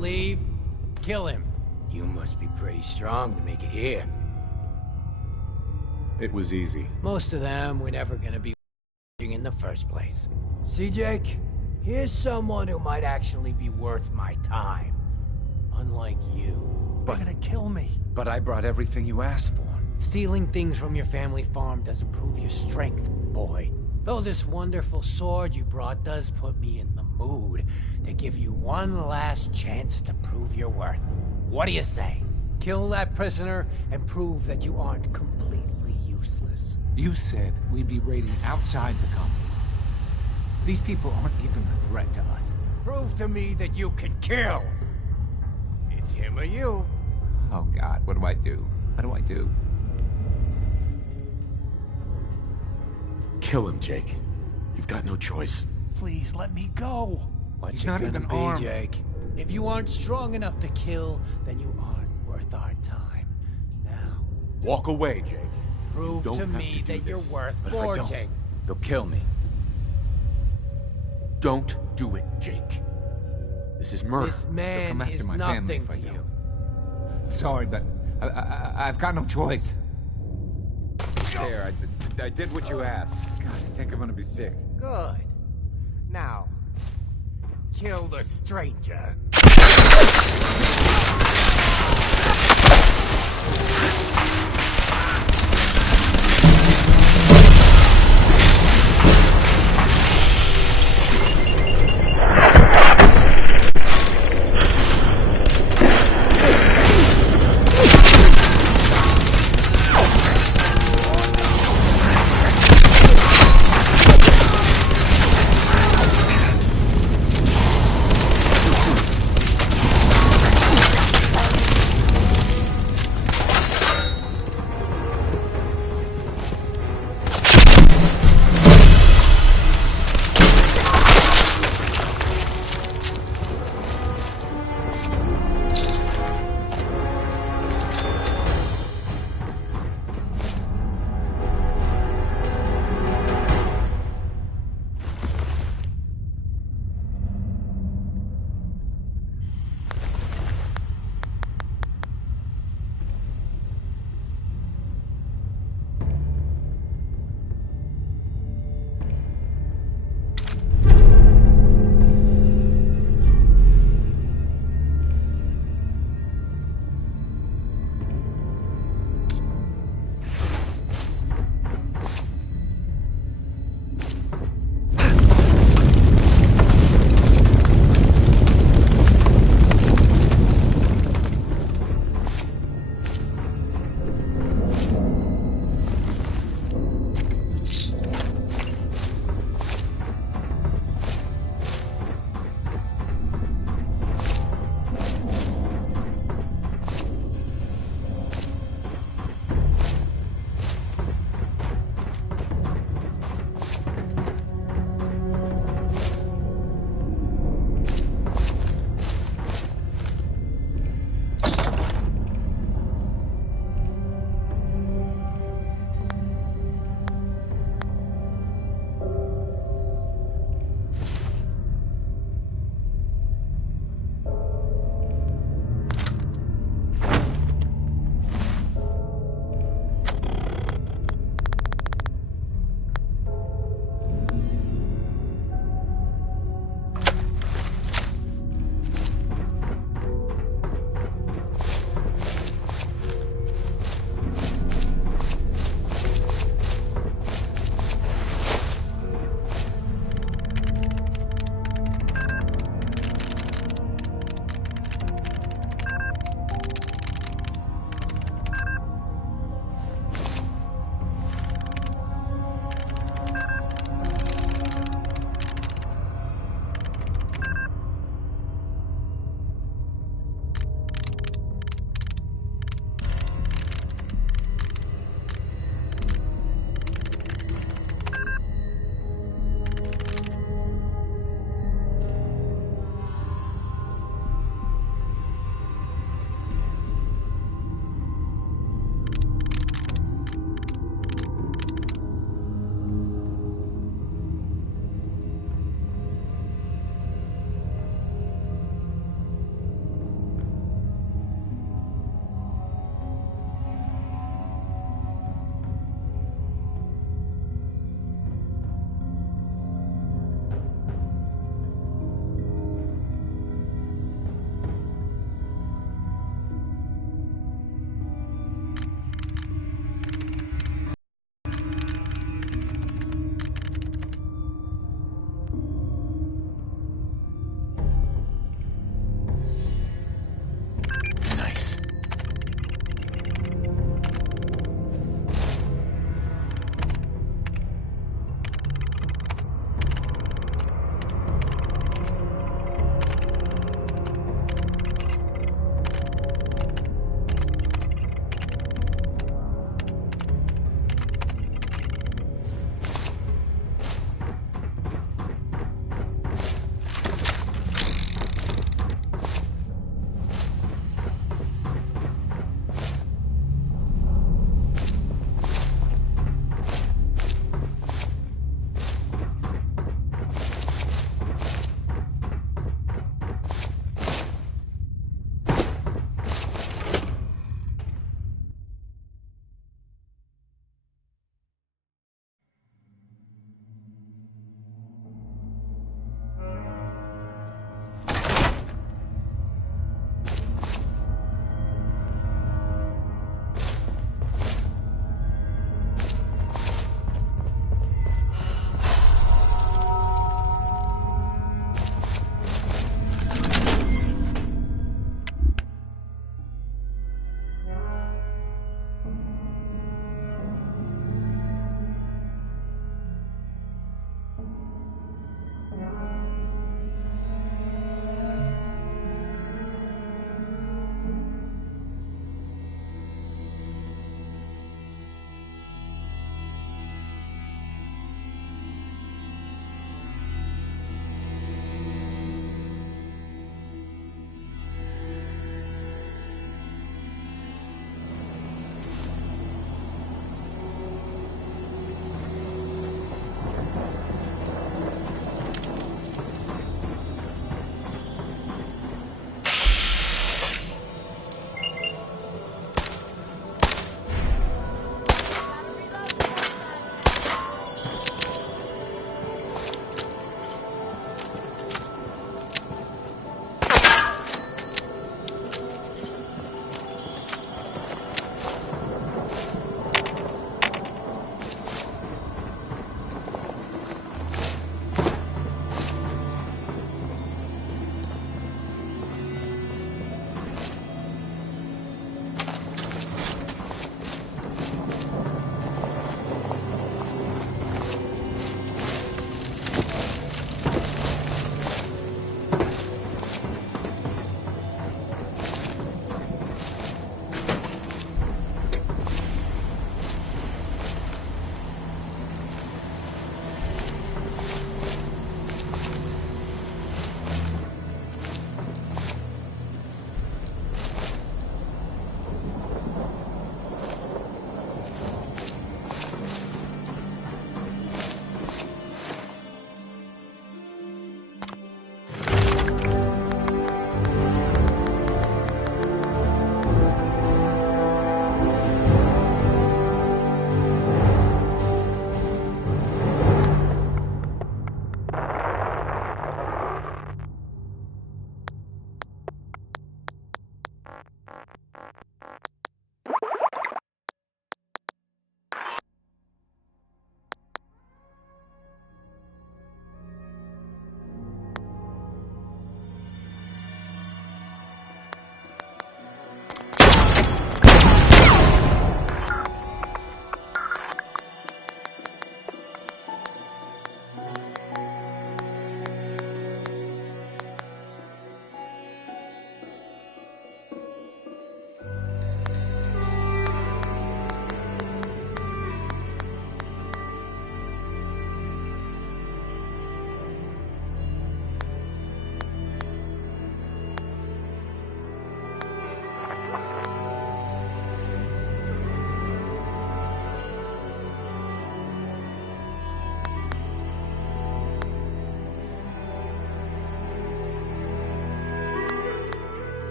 leave, kill him. You must be pretty strong to make it here. It was easy. Most of them were never gonna be in the first place. See, Jake? Here's someone who might actually be worth my time. Unlike you. They're gonna kill me. But I brought everything you asked for. Stealing things from your family farm doesn't prove your strength, boy. Though this wonderful sword you brought does put me in the mood to give you one last chance to prove your worth. What do you say? Kill that prisoner and prove that you aren't completely useless. You said we'd be raiding outside the company. These people aren't even a threat to us. Prove to me that you can kill. It's him or you. Oh God, what do I do? What do I do? Kill him, Jake. You've got no choice. Please, let me go. What's He's it not gonna even be, armed. Jake? If you aren't strong enough to kill, then you aren't worth our time. Now, Walk away, Jake. prove don't to have to me do that you're this. worth But if I more, don't- Jake. They'll kill me. Don't do it, Jake. This is murder. This man come after is my family nothing if for I you. don't. Sorry, but I've got no choice. There, I did what you asked. God, I think I'm gonna be sick. Good. Now, kill the stranger.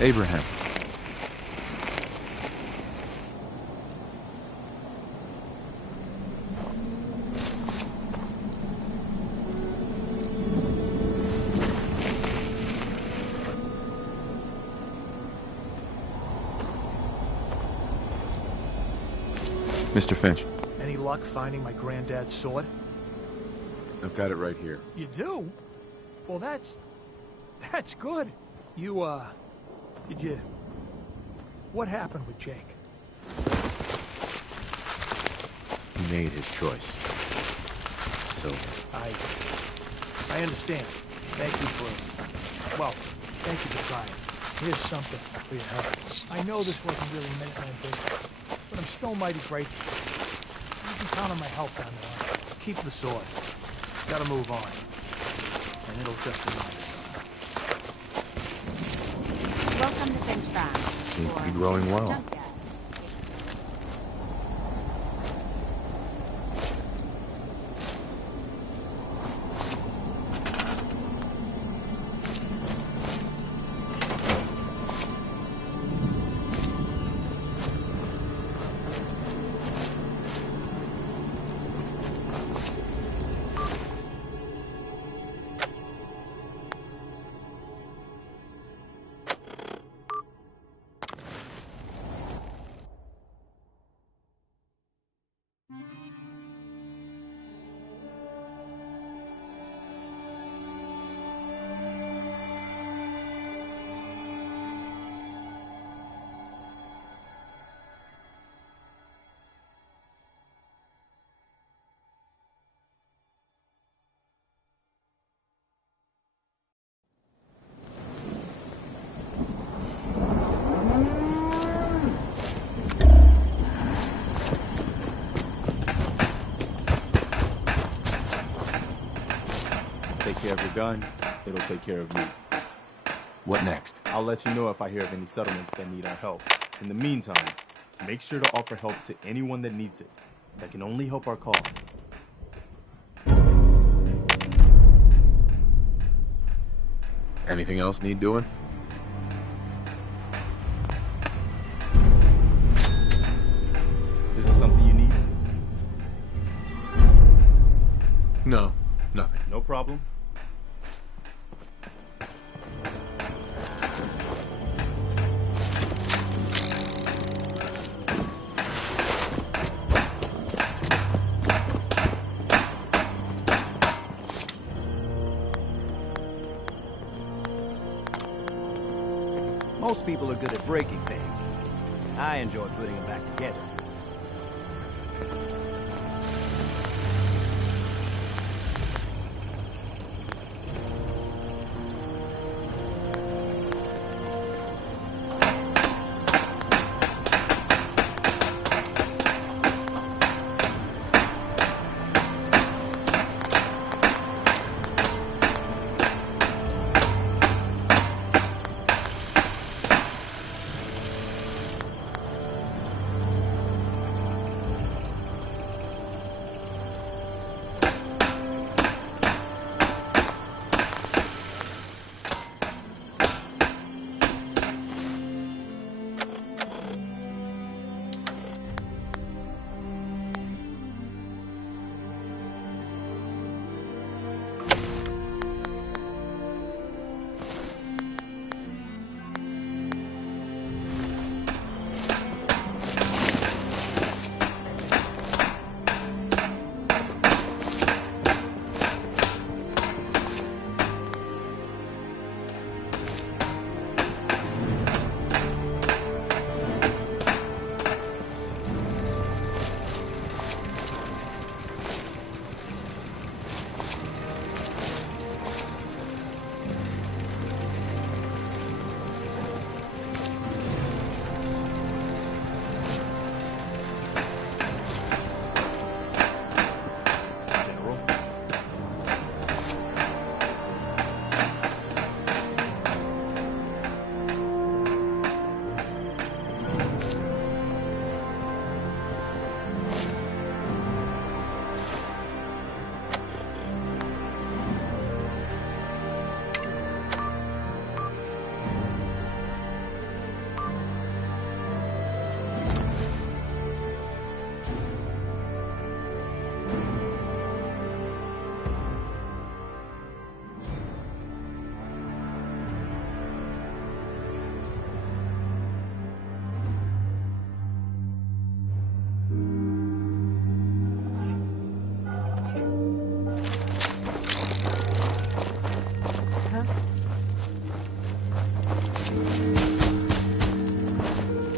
Abraham. Mr. Finch. Any luck finding my granddad's sword? I've got it right here. You do? Well, that's good. You, what happened with Jake? He made his choice. It's over. I understand. Thank you for trying. Here's something for your help. I know this wasn't really Minuteman business, but I'm still mighty grateful. You can count on my help down the line. Keep the sword. Gotta move on. And it'll just remind us. Welcome to Finch Farm. Seems to be growing well. Junkyard. care of your gun, it'll take care of you. What next? I'll let you know if I hear of any settlements that need our help. In the meantime, make sure to offer help to anyone that needs it. That can only help our cause. Anything else need doing? Is there something you need? No, nothing. No problem. Most people are good at breaking things. I enjoy putting them back together.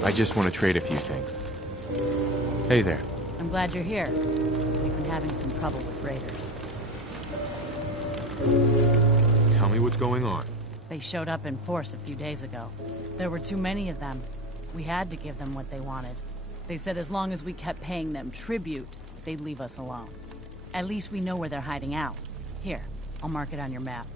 I just want to trade a few things. Hey there. I'm glad you're here. We've been having some trouble with raiders. Tell me what's going on. They showed up in force a few days ago. There were too many of them. We had to give them what they wanted. They said as long as we kept paying them tribute, they'd leave us alone. At least we know where they're hiding out. Here, I'll mark it on your map.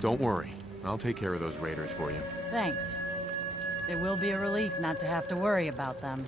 Don't worry. I'll take care of those raiders for you. Thanks. It will be a relief not to have to worry about them.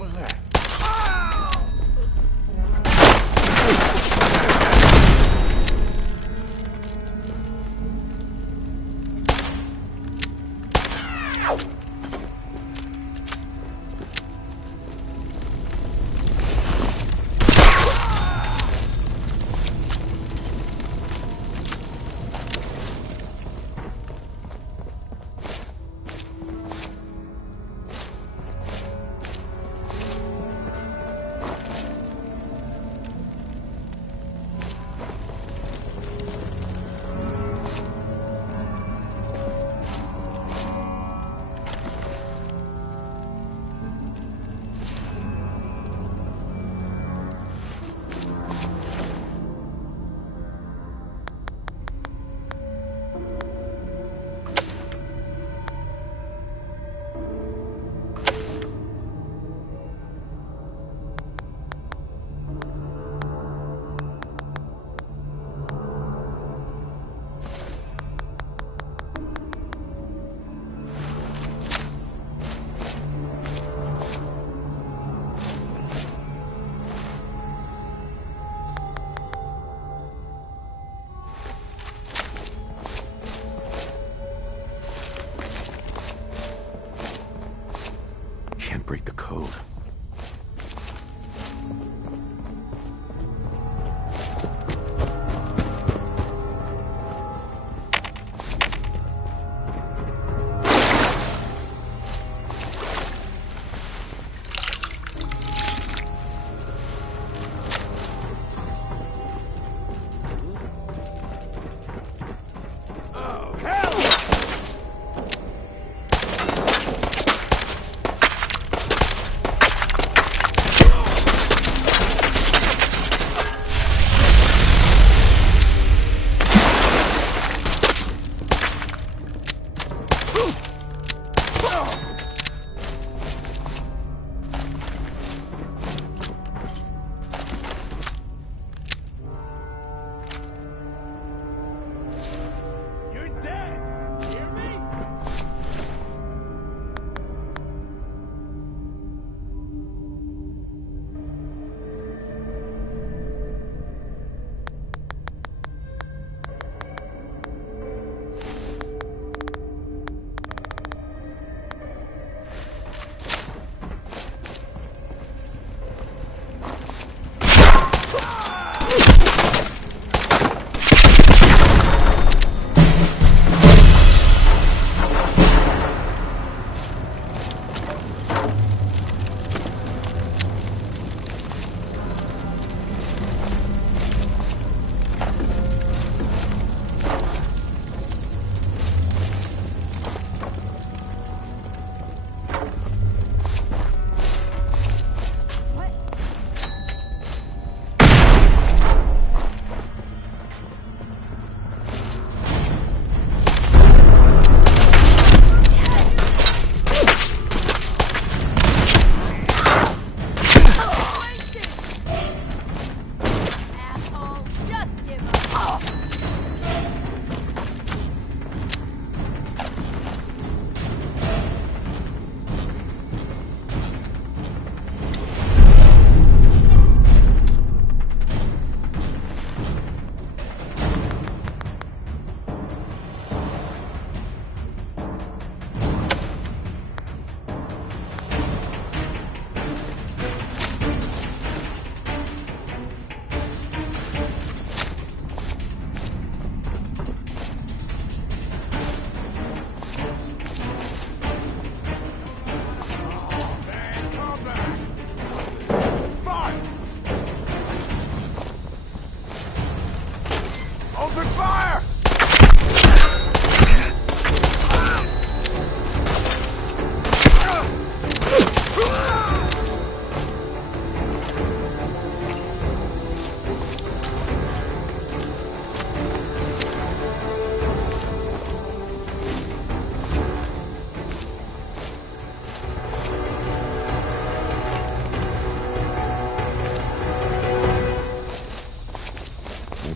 was that? Can't break the code.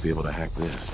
Be able to hack this.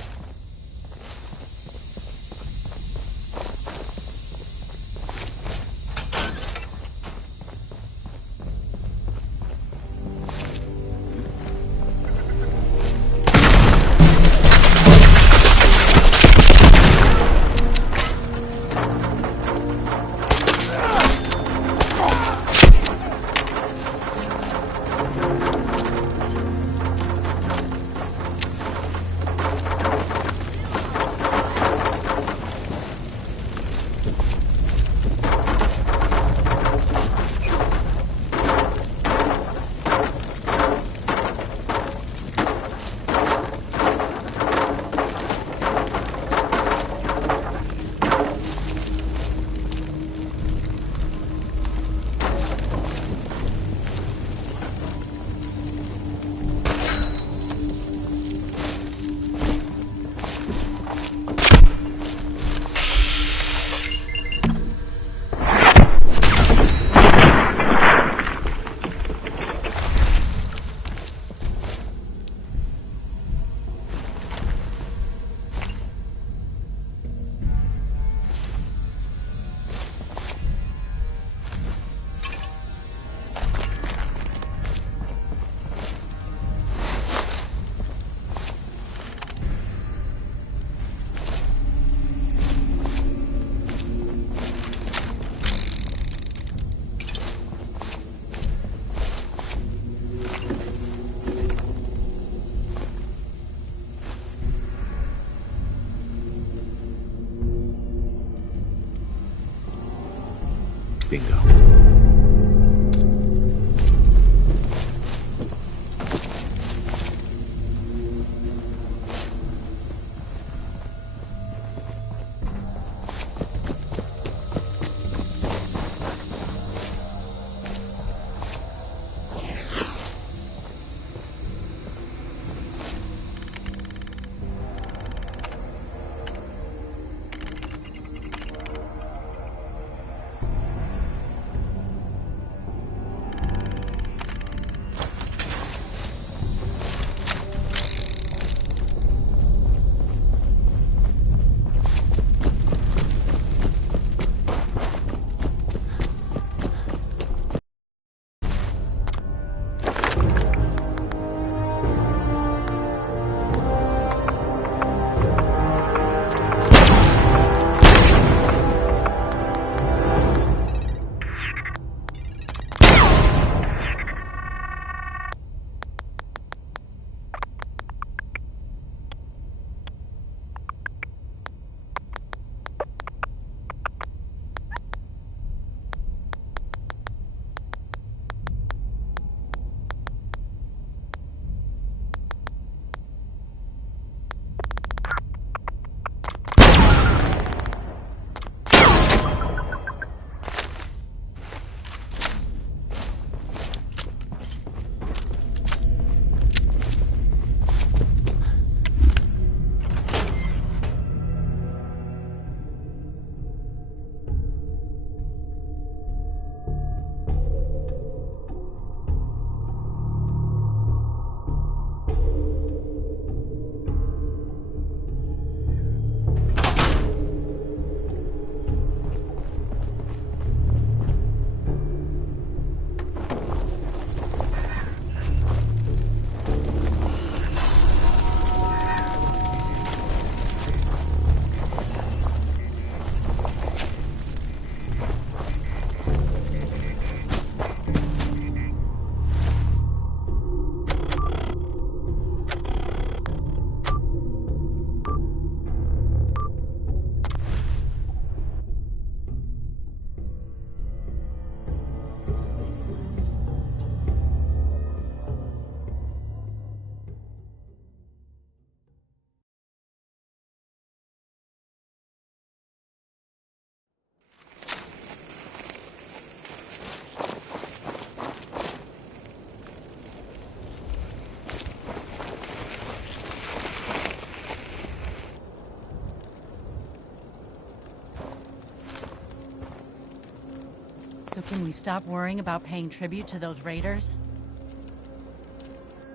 So can we stop worrying about paying tribute to those raiders?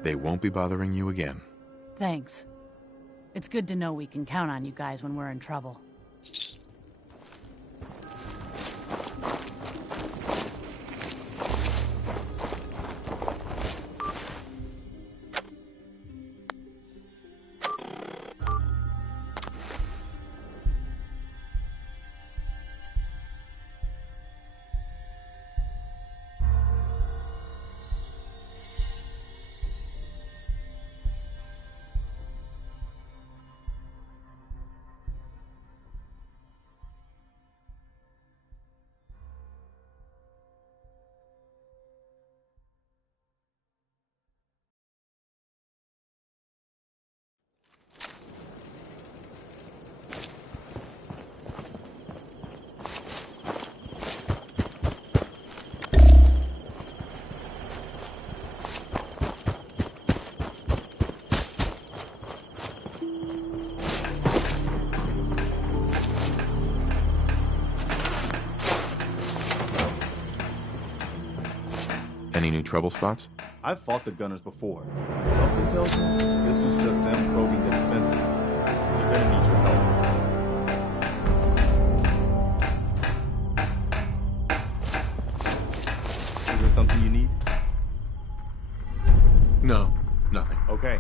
They won't be bothering you again. Thanks. It's good to know we can count on you guys when we're in trouble. Any new trouble spots? I've fought the gunners before. Something tells me this was just them probing the defenses. They're gonna need your help. Is there something you need? No, nothing. Okay.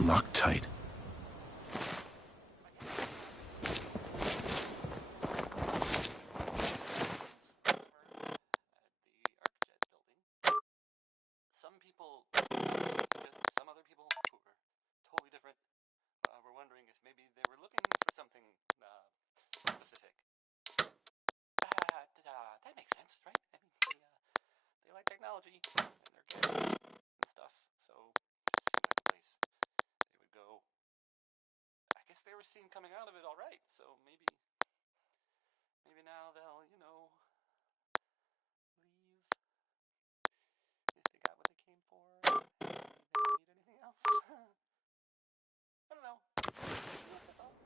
Loctite. Some people, just some other people who were totally different, were wondering if maybe they were looking for something specific. That makes sense, right? I mean, they like technology, and they're gadgets and stuff, so it seemed like a place they would go. I guess they were seen coming out of it all right, so maybe now they'll, leave if they got what they came for and they don't need anything else. I don't know. Just a thought.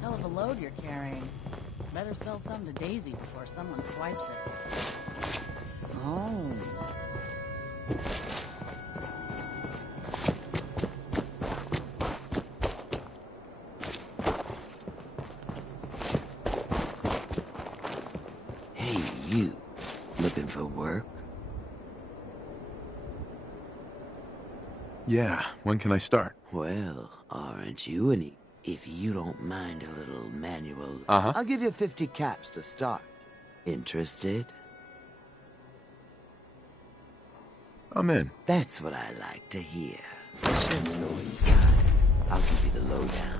Hell of a load you're carrying. Better sell some to Daisy before someone swipes it. Oh. Hey, you. Looking for work? Yeah, when can I start? Well, aren't you any? If you don't mind a little manual, Uh-huh. I'll give you 50 caps to start. Interested? I'm in. That's what I like to hear. Let's go inside. I'll give you the lowdown.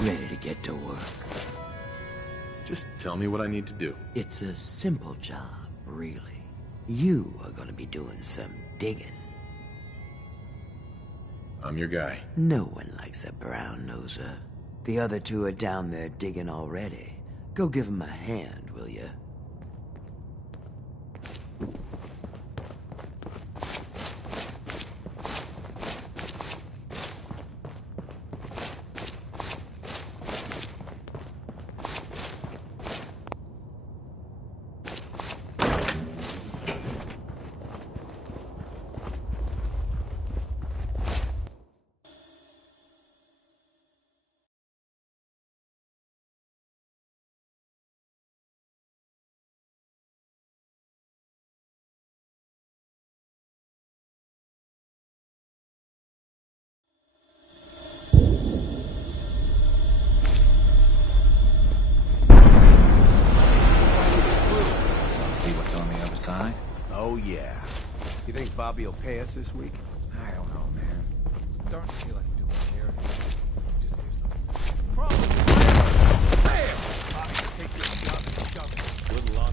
Ready to get to work. Just tell me what I need to do. It's a simple job, really. You are gonna be doing some digging. I'm your guy. No one likes a brown-noser. The other two are down there digging already. Go give them a hand, will you? Side? Oh, yeah. You think Bobby will pay us this week? I don't know, man. It's starting to feel like I'm doing charity. Just seriously. Bam! Bobby, take your shot and shove it. Good luck.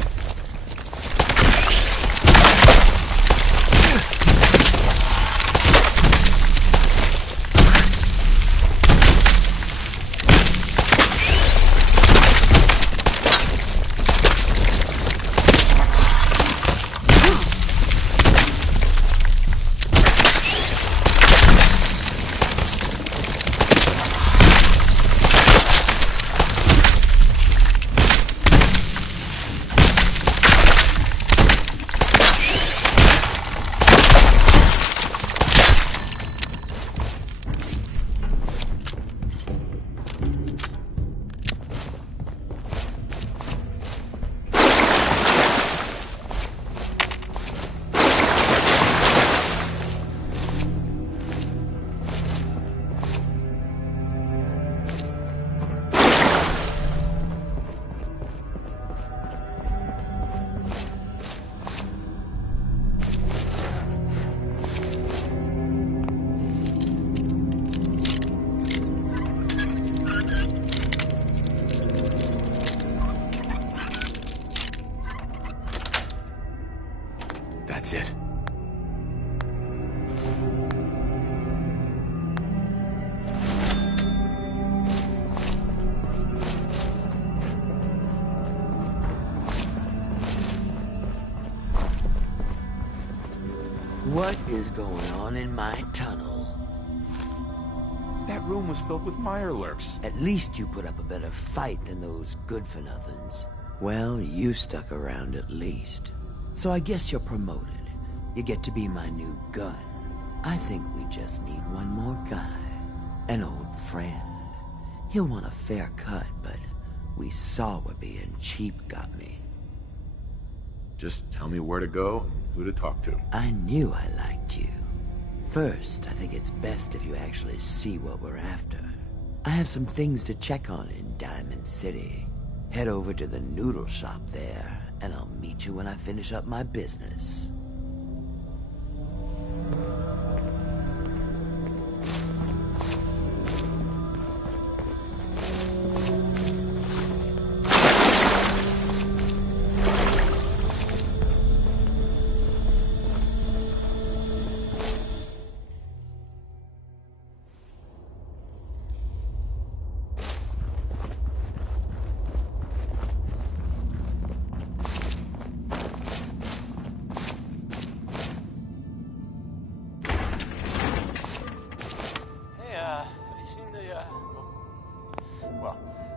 That's it. What is going on in my tunnel? That room was filled with Mirelurks. At least you put up a better fight than those good-for-nothings. Well, you stuck around at least. So I guess you're promoted. You get to be my new gun. I think we just need one more guy. An old friend. He'll want a fair cut, but we saw what being cheap got me. Just tell me where to go and who to talk to. I knew I liked you. First, I think it's best if you actually see what we're after. I have some things to check on in Diamond City. Head over to the noodle shop there, and I'll meet you when I finish up my business.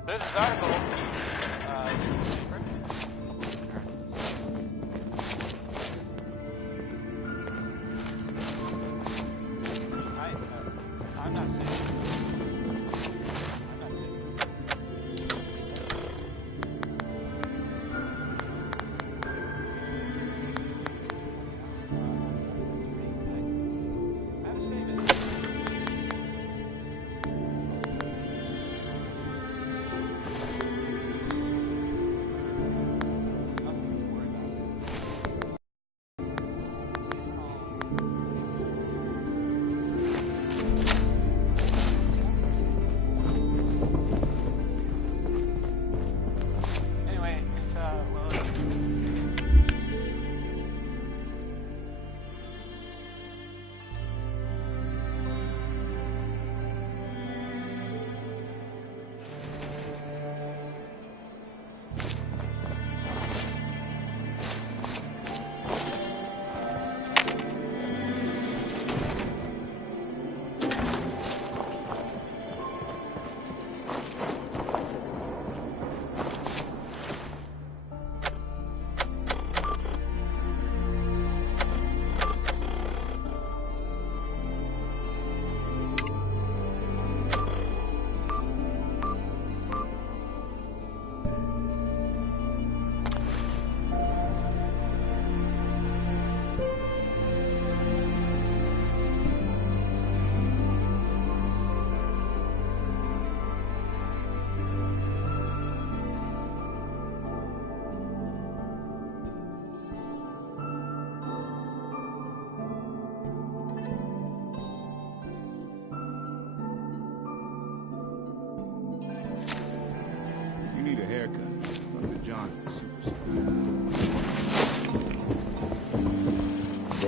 There's this article. I'm not saying. I'm not saying this.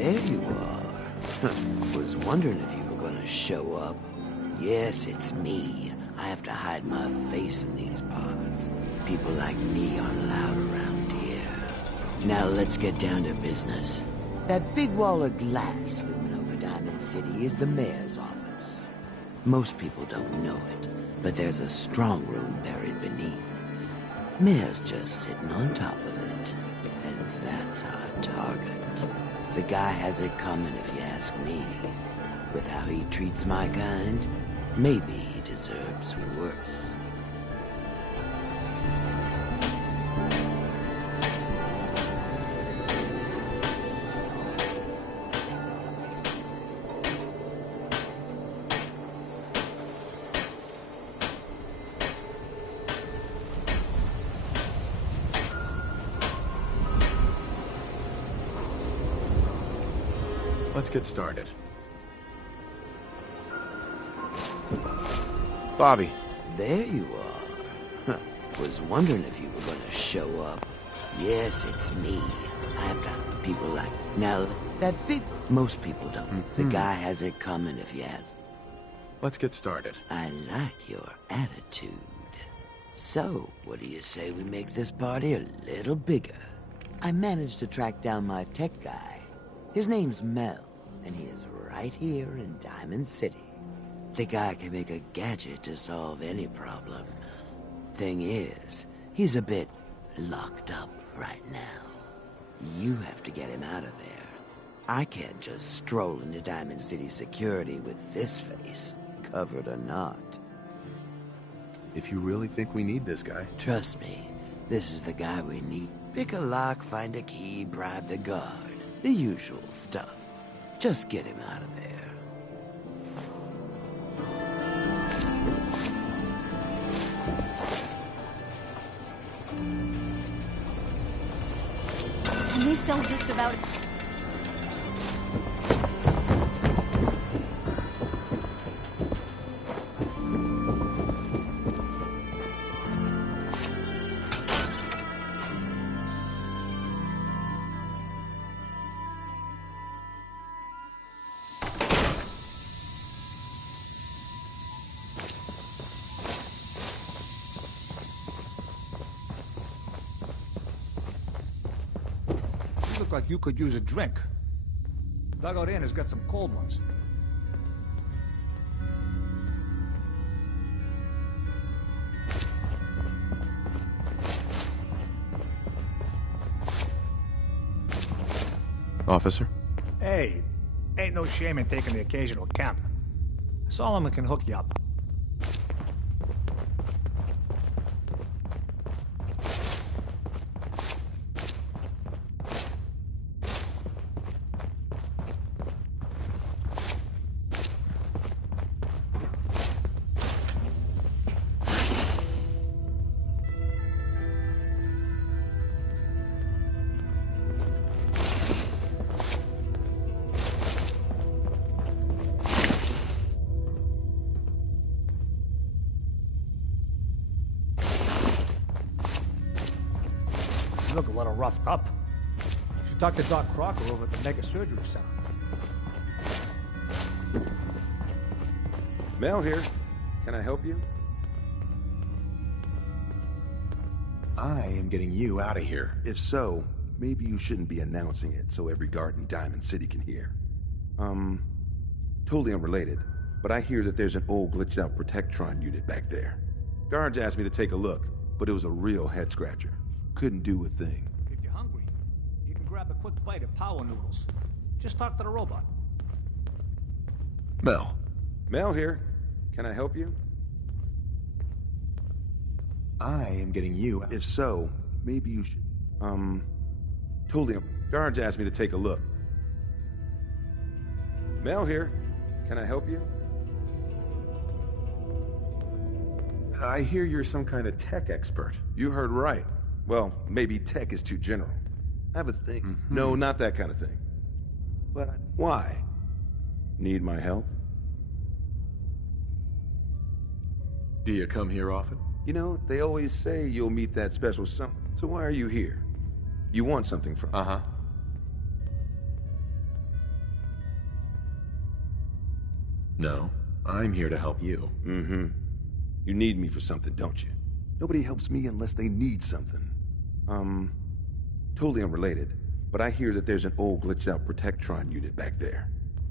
There you are. Was wondering if you were gonna show up. Yes, it's me. I have to hide my face in these parts. People like me aren't allowed around here. Now let's get down to business. That big wall of glass looming over Diamond City is the mayor's office. Most people don't know it, but there's a strong room buried beneath. Mayor's just sitting on top of it. And that's our target. The guy has it coming if you ask me. With how he treats my kind, maybe he deserves worse. Let's get started. Bobby. There you are. Was wondering if you were gonna show up. Yes, it's me. I've got people like... Now, that big... Most people don't. The guy has it coming if you ask. Let's get started. I like your attitude. So, what do you say we make this party a little bigger? I managed to track down my tech guy. His name's Mel, and he is right here in Diamond City. The guy can make a gadget to solve any problem. Thing is, he's a bit locked up right now. You have to get him out of there. I can't just stroll into Diamond City security with this face, covered or not. If you really think we need this guy... Trust me, this is the guy we need. Pick a lock, find a key, bribe the guard. The usual stuff. Just get him out of there. And they sell just about... Look like you could use a drink. Dugout Inn has got some cold ones. Officer? Hey, ain't no shame in taking the occasional camp. Solomon can hook you up. You look a little roughed up. Should talk to Doc Crocker over at the Mega Surgery Center. Mel here. Can I help you? I am getting you out of here. If so, maybe you shouldn't be announcing it so every guard in Diamond City can hear. Totally unrelated, but I hear that there's an old glitched out Protectron unit back there. Guards asked me to take a look, but it was a real head-scratcher. Couldn't do a thing. If you're hungry, you can grab a quick bite of power noodles. Just talk to the robot. Mel. Mel here. Can I help you? I am getting you out. If so, maybe you should... Totally... Guards asked me to take a look. Mel here. Can I help you? I hear you're some kind of tech expert. You heard right. Well, maybe tech is too general. I have a thing. No, not that kind of thing. But why? Need my help? Do you come here often? You know, they always say you'll meet that special something. So why are you here? You want something from me? Uh-huh. No, I'm here to help you. Mm-hmm. You need me for something, don't you? Nobody helps me unless they need something. Totally unrelated, but I hear that there's an old glitched out Protectron unit back there.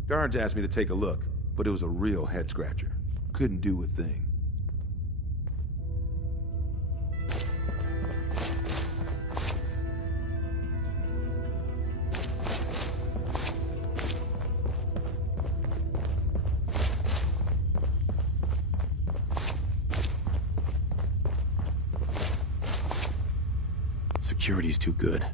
Guards asked me to take a look, but it was a real head-scratcher. Couldn't do a thing. Security's too good.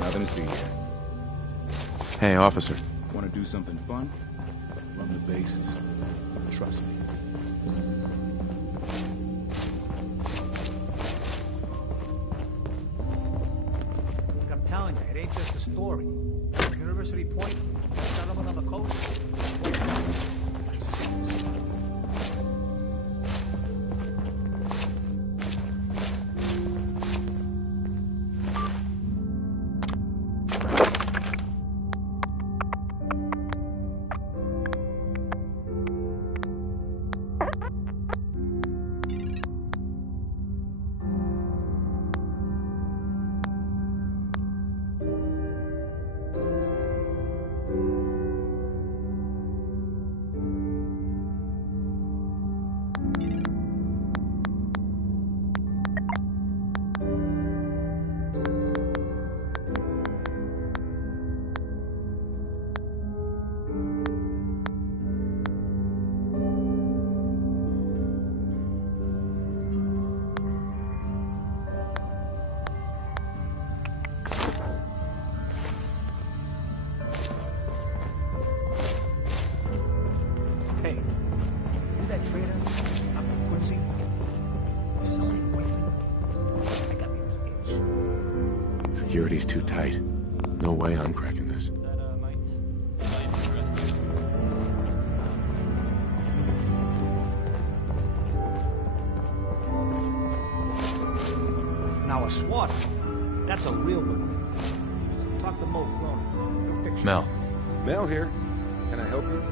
Nothing to see here. Hey, officer. Want to do something fun? Run the bases. Trust me. Look, I'm telling you, it ain't just a story. University Point, settlement on the coast. Hey, you that trader up from Quincy? You selling ointment? I got me this itch. Security's too tight. No way I'm cracking this. That might interest you. Now a SWAT, that's a real one. Talk to Mo Cronin. He'll fix you. Mel. Mel here. Can I help you?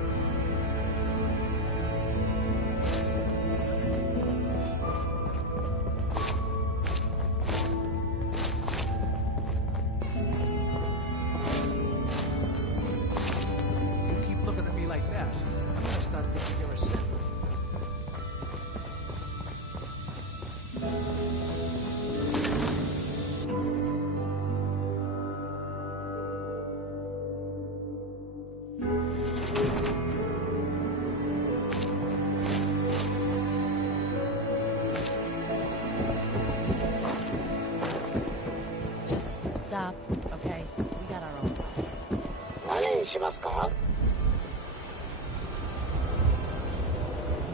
You keep looking at me like that, I'm gonna start thinking you're a simp. Just stop, okay? We got our own problems. 何にしますか?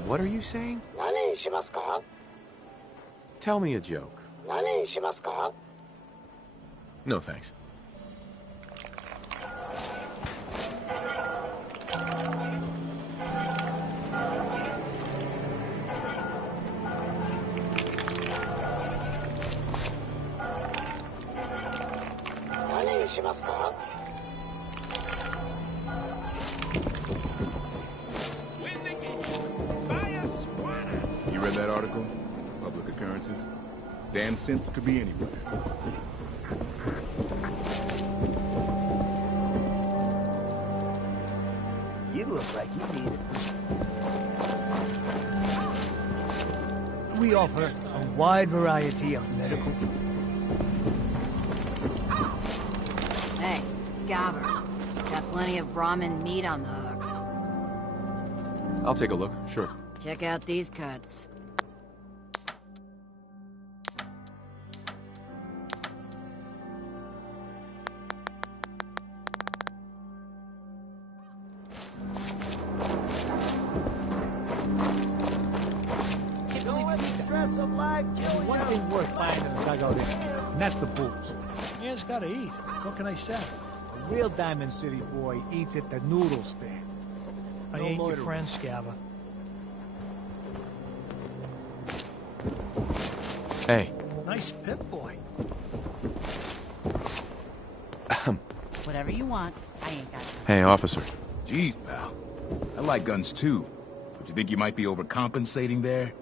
What are you saying? 何にしますか? Tell me a joke. 何にしますか? No thanks. You read that article? Public occurrences? Damn simps could be anywhere. You look like you need it. We offer a wide variety of medical... Hey, Scaver. Got plenty of ramen meat on the hooks. I'll take a look, sure. Check out these cuts. stress of life kill One you. thing worth buying in the dugout is, and that's the booze. Man's gotta eat. What can I say? A real Diamond City boy eats at the noodle stand. I ain't your friend, Scabba. Hey. Nice pit boy. Whatever you want, I ain't got it. Hey, officer. Jeez, pal. I like guns too. But you think you might be overcompensating there?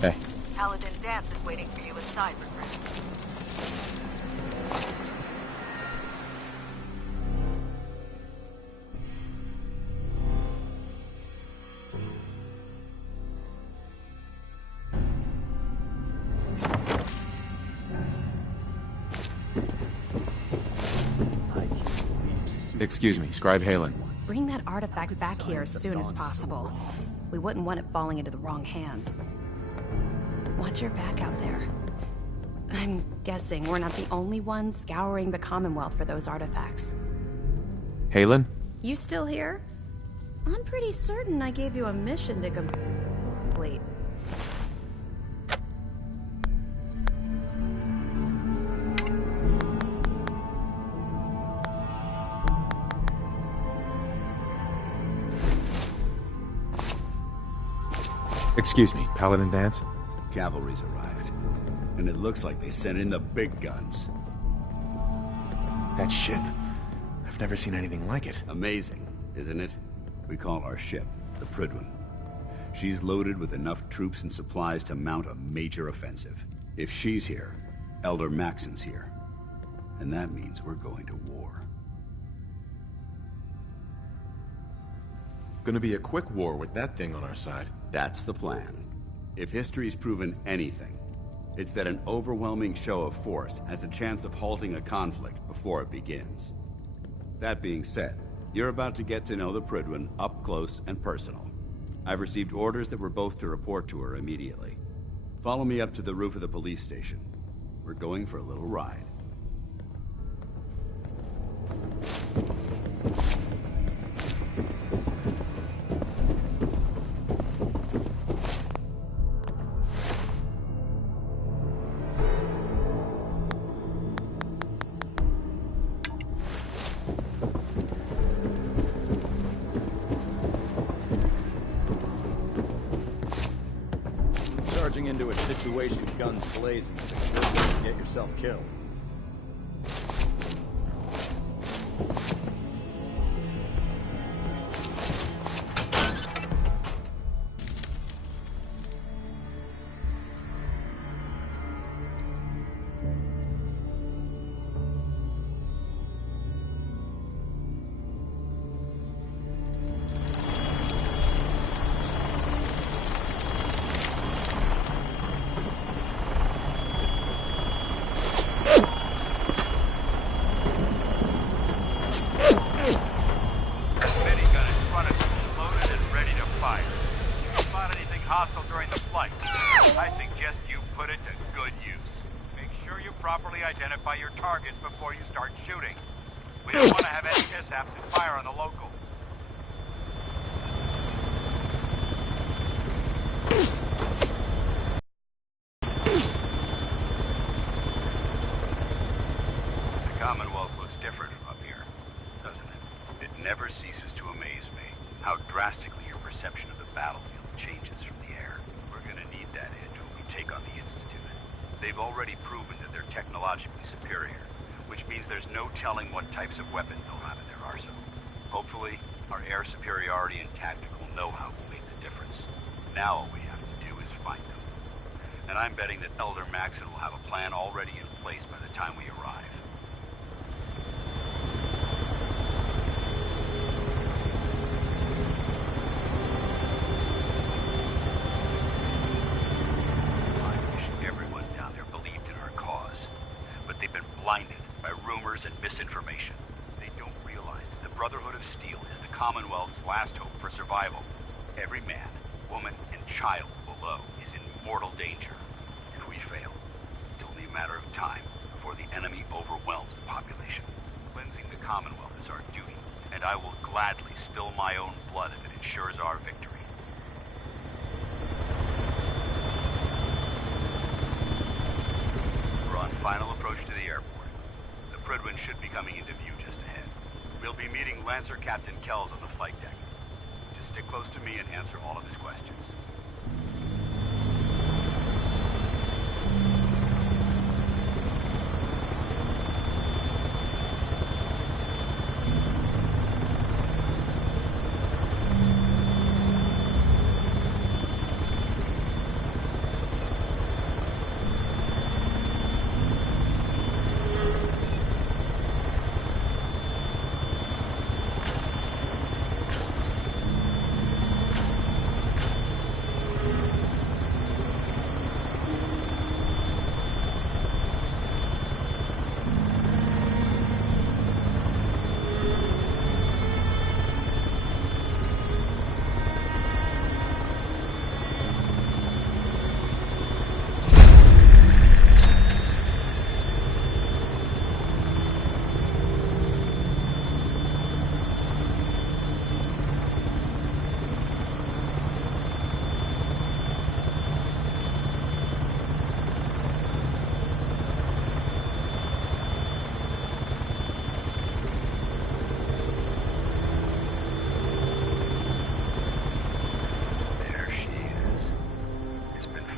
Hey. Paladin Danse is waiting for you inside, recruit. Excuse me, Scribe Halen. Bring that artifact back here as soon as possible. We wouldn't want it falling into the wrong hands. Watch your back out there. I'm guessing we're not the only ones scouring the Commonwealth for those artifacts. Halen? You still here? I'm pretty certain I gave you a mission to complete. Excuse me, Paladin Danse? Cavalry's arrived. And it looks like they sent in the big guns. That ship. I've never seen anything like it. Amazing, isn't it? We call our ship the Prydwen. She's loaded with enough troops and supplies to mount a major offensive. If she's here, Elder Maxson's here. And that means we're going to war. Gonna be a quick war with that thing on our side. That's the plan. If history's proven anything, it's that an overwhelming show of force has a chance of halting a conflict before it begins. That being said, you're about to get to know the Prydwen up close and personal. I've received orders that we're both to report to her immediately. Follow me up to the roof of the police station. We're going for a little ride. Charging into a situation, guns blazing, to get yourself killed. mishaps and fire on the local. The Commonwealth looks different from up here, doesn't it? It never ceases to amaze me how drastically your perception of the battlefield changes from the air. We're gonna need that edge when we take on the Institute. They've already proven that they're technologically superior, which means there's no telling what types of weapons they'll have in their arsenal. Hopefully, our air superiority and tactical know-how will make the difference. Now all we have to do is find them. And I'm betting that Elder Maxson will have a plan already in place by the time we arrive. Blinded by rumors and misinformation. They don't realize that the Brotherhood of Steel is the Commonwealth's last hope for survival. Every man, woman, and child below is in mortal danger. If we fail, it's only a matter of time before the enemy overwhelms the population. Cleansing the Commonwealth is our duty, and I will gladly spill my own blood if it ensures our victory. We're on final approach to the airport. The Prydwen should be coming into view just ahead. We'll be meeting Lancer Captain Kells on the flight deck. Just stick close to me and answer all of his questions.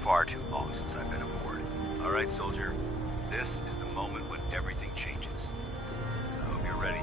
Far too long since I've been aboard. All right, soldier. This is the moment when everything changes. I hope you're ready.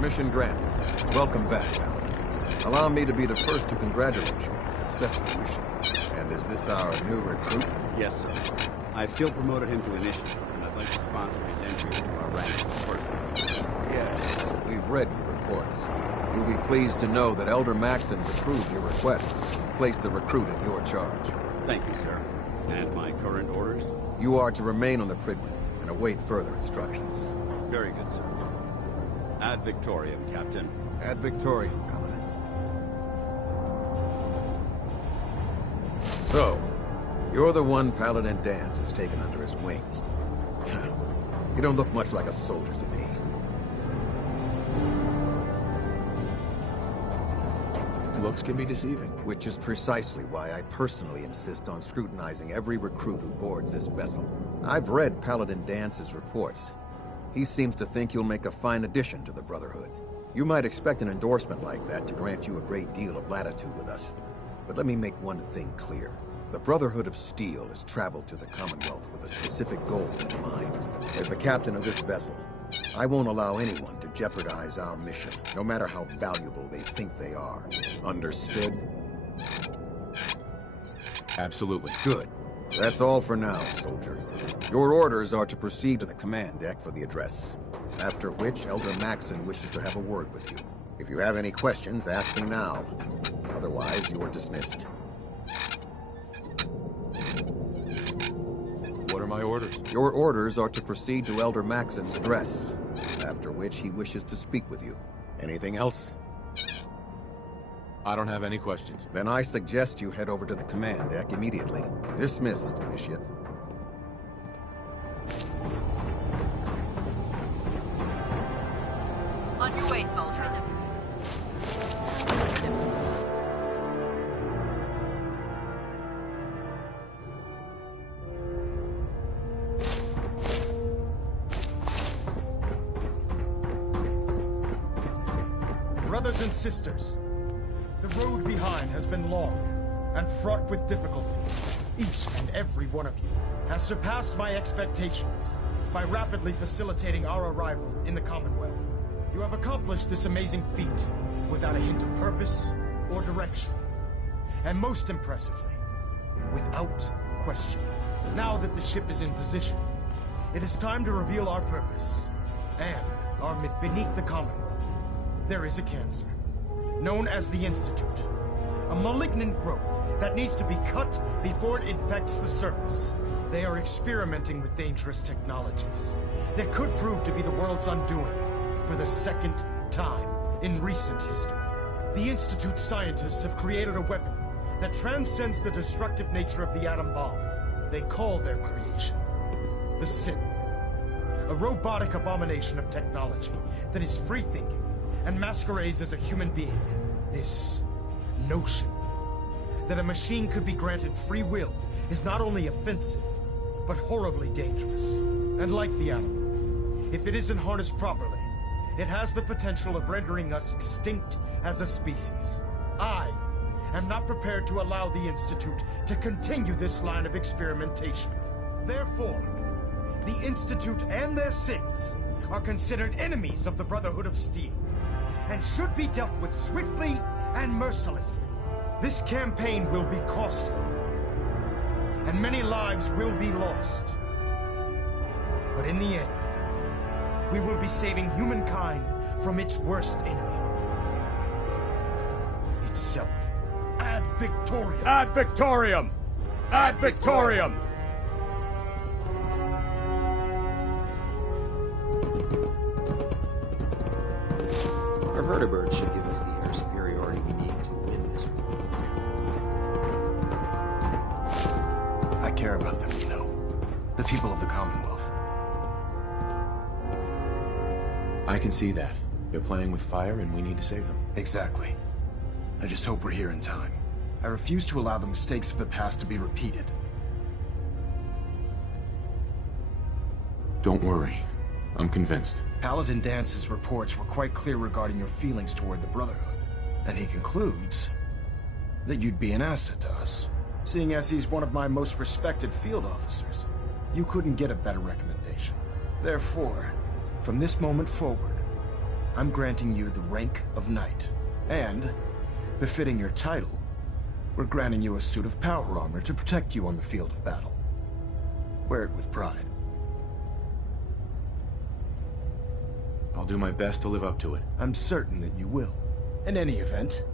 Mission granted. Welcome back, Paladin. Allow me to be the first to congratulate you on a successful mission. And is this our new recruit? Yes, sir. I feel promoted him to initiate, and I'd like to sponsor his entry into our ranks personally. Yes, we've read your reports. You'll be pleased to know that Elder Maxson's approved your request to place the recruit in your charge. Thank you, sir. And my current orders? You are to remain on the Prydwen and await further instructions. Very good, sir. Ad Victoriam, Captain. Ad Victoriam, Commandant. So, you're the one Paladin Danse has taken under his wing. You don't look much like a soldier to me. Looks can be deceiving. Which is precisely why I personally insist on scrutinizing every recruit who boards this vessel. I've read Paladin Dance's reports. He seems to think you'll make a fine addition to the Brotherhood. You might expect an endorsement like that to grant you a great deal of latitude with us. But let me make one thing clear. The Brotherhood of Steel has traveled to the Commonwealth with a specific goal in mind. As the captain of this vessel, I won't allow anyone to jeopardize our mission, no matter how valuable they think they are. Understood? Absolutely. Good. That's all for now, soldier. Your orders are to proceed to the command deck for the address. After which, Elder Maxson wishes to have a word with you. If you have any questions, ask me now. Otherwise, you are dismissed. What are my orders? Your orders are to proceed to Elder Maxson's address, after which he wishes to speak with you. Anything else? I don't have any questions. Then I suggest you head over to the command deck immediately. Dismissed, Initiate. On your way, soldier. Brothers and sisters, the road behind has been long and fraught with difficulty. Each and every one of you has surpassed my expectations by rapidly facilitating our arrival in the Commonwealth. You have accomplished this amazing feat without a hint of purpose or direction. And most impressively, without question. Now that the ship is in position, it is time to reveal our purpose and our beneath the Commonwealth. There is a cancer, known as the Institute. A malignant growth that needs to be cut before it infects the surface. They are experimenting with dangerous technologies that could prove to be the world's undoing for the second time in recent history. The Institute's scientists have created a weapon that transcends the destructive nature of the atom bomb. They call their creation the Synth. A robotic abomination of technology that is free-thinking and masquerades as a human being. This notion that a machine could be granted free will is not only offensive, but horribly dangerous. And like the atom, if it isn't harnessed properly, it has the potential of rendering us extinct as a species. I am not prepared to allow the Institute to continue this line of experimentation. Therefore, the Institute and their synths are considered enemies of the Brotherhood of Steel, and should be dealt with swiftly and mercilessly. This campaign will be costly, and many lives will be lost. But in the end, we will be saving humankind from its worst enemy. Itself. Ad Victoriam! Ad Victoriam! Ad Victoriam! Our vertebrates should give us the air superiority we need to win this war. I care about them, you know. The people of the Commonwealth. I can see that. They're playing with fire and we need to save them. Exactly. I just hope we're here in time. I refuse to allow the mistakes of the past to be repeated. Don't worry. I'm convinced. Paladin Dance's reports were quite clear regarding your feelings toward the Brotherhood. And he concludes that you'd be an asset to us. Seeing as he's one of my most respected field officers, you couldn't get a better recommendation. Therefore, from this moment forward, I'm granting you the rank of Knight. And, befitting your title, we're granting you a suit of power armor to protect you on the field of battle. Wear it with pride. I'll do my best to live up to it. I'm certain that you will. In any event,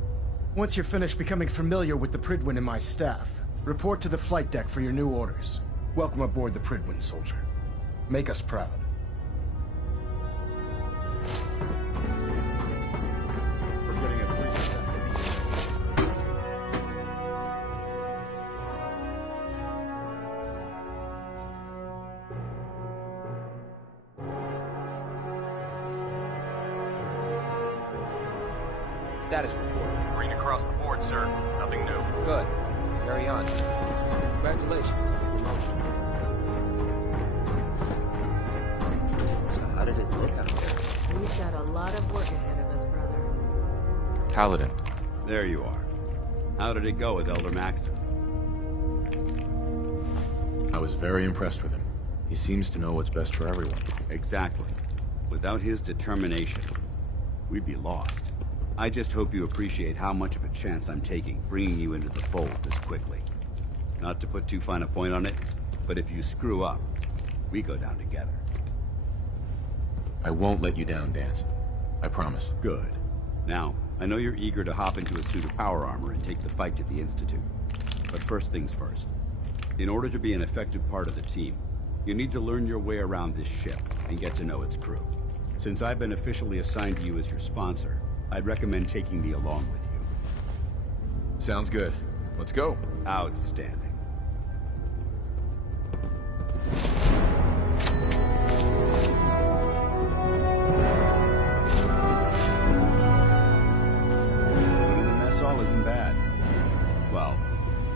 once you're finished becoming familiar with the Prydwen and my staff, report to the flight deck for your new orders. Welcome aboard the Prydwen, soldier. Make us proud. We're getting a 3% seat. Status report. Green across the board, sir. Nothing new. Good. Carry on. Congratulations on the promotion. So how did it look out there? We've got a lot of work ahead of us, brother. Paladin. There you are. How did it go with Elder Maxson? was very impressed with him. He seems to know what's best for everyone. Exactly. Without his determination, we'd be lost. I just hope you appreciate how much of a chance I'm taking bringing you into the fold this quickly. Not to put too fine a point on it, but if you screw up, we go down together. I won't let you down, Danse. I promise. Good. Now, I know you're eager to hop into a suit of power armor and take the fight to the Institute. But first things first. In order to be an effective part of the team, you need to learn your way around this ship and get to know its crew. Since I've been officially assigned to you as your sponsor, I'd recommend taking me along with you. Sounds good. Let's go. Outstanding. Food in the mess hall isn't bad. Well,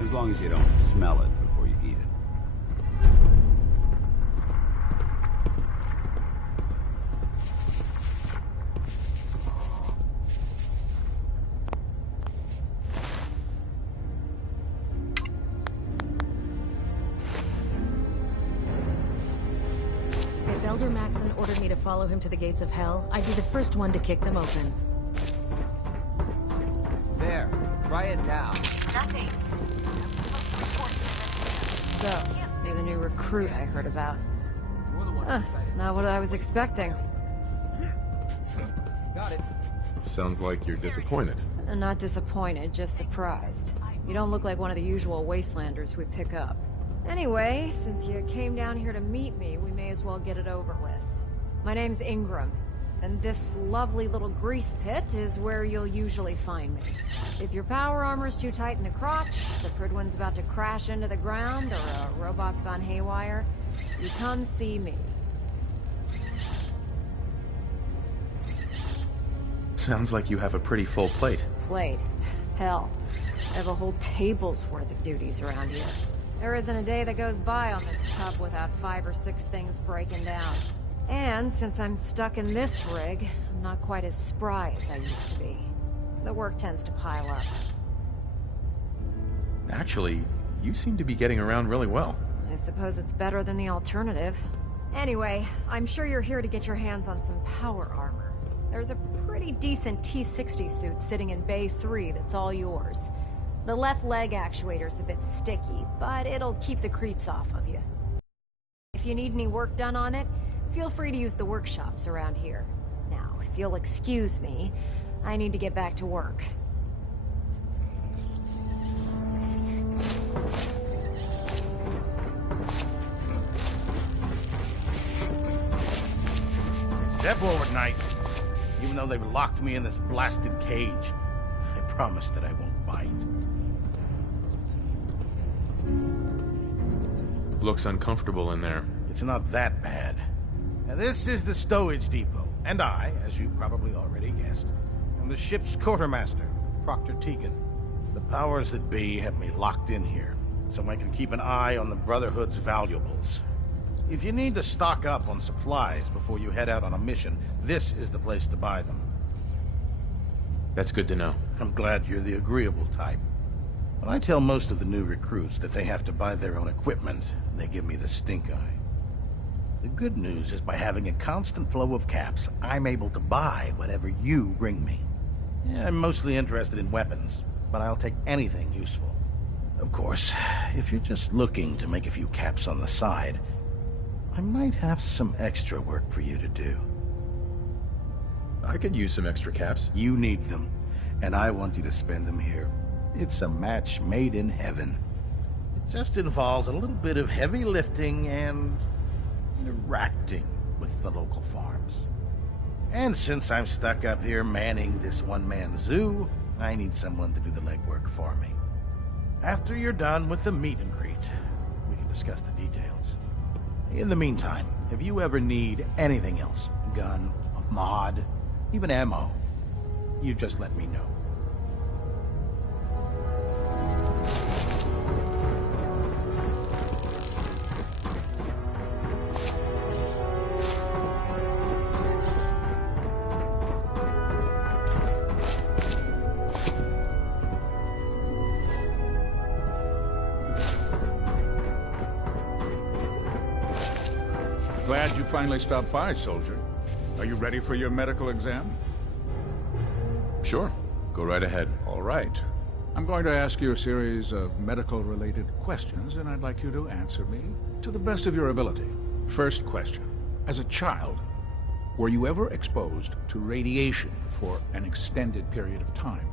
as long as you don't smell it before you eat it. If Elder Maxon ordered me to follow him to the gates of hell, I'd be the first one to kick them open. There. Try it now. Nothing. So, you're the new recruit I heard about. Not what I was expecting. Got it. Sounds like you're disappointed. Not disappointed, just surprised. You don't look like one of the usual wastelanders we pick up. Anyway, since you came down here to meet me, we may as well get it over with. My name's Ingram, and this lovely little grease pit is where you'll usually find me. If your power armor's too tight in the crotch, the Pridwen's about to crash into the ground, or a robot's gone haywire, you come see me. Sounds like you have a pretty full plate. Plate? Hell, I have a whole table's worth of duties around here. There isn't a day that goes by on this tub without 5 or 6 things breaking down. And since I'm stuck in this rig, I'm not quite as spry as I used to be. The work tends to pile up. Actually, you seem to be getting around really well. I suppose it's better than the alternative. Anyway, I'm sure you're here to get your hands on some power armor. There's a pretty decent T-60 suit sitting in Bay 3 that's all yours. The left leg actuator's a bit sticky, but it'll keep the creeps off of you. If you need any work done on it, feel free to use the workshops around here. Now, if you'll excuse me, I need to get back to work. Step forward, Knight. Even though they've locked me in this blasted cage, I promise that I won't bite. Looks uncomfortable in there. It's not that bad. Now, this is the stowage depot, and I, as you probably already guessed, am the ship's quartermaster, Proctor Tegan. The powers that be have me locked in here, so I can keep an eye on the Brotherhood's valuables. If you need to stock up on supplies before you head out on a mission, this is the place to buy them. That's good to know. I'm glad you're the agreeable type. When I tell most of the new recruits that they have to buy their own equipment, they give me the stink eye. The good news is by having a constant flow of caps, I'm able to buy whatever you bring me. Yeah, I'm mostly interested in weapons, but I'll take anything useful. Of course, if you're just looking to make a few caps on the side, I might have some extra work for you to do. I could use some extra caps. You need them, and I want you to spend them here. It's a match made in heaven. It just involves a little bit of heavy lifting and interacting with the local farms. And since I'm stuck up here manning this one-man zoo, I need someone to do the legwork for me. After you're done with the meet and greet, we can discuss the details. In the meantime, if you ever need anything else, gun, a mod, even ammo, you just let me know. Glad you finally stopped by, soldier. Are you ready for your medical exam? Sure. Go right ahead. All right. I'm going to ask you a series of medical-related questions, and I'd like you to answer me to the best of your ability. First question. As a child, were you ever exposed to radiation for an extended period of time?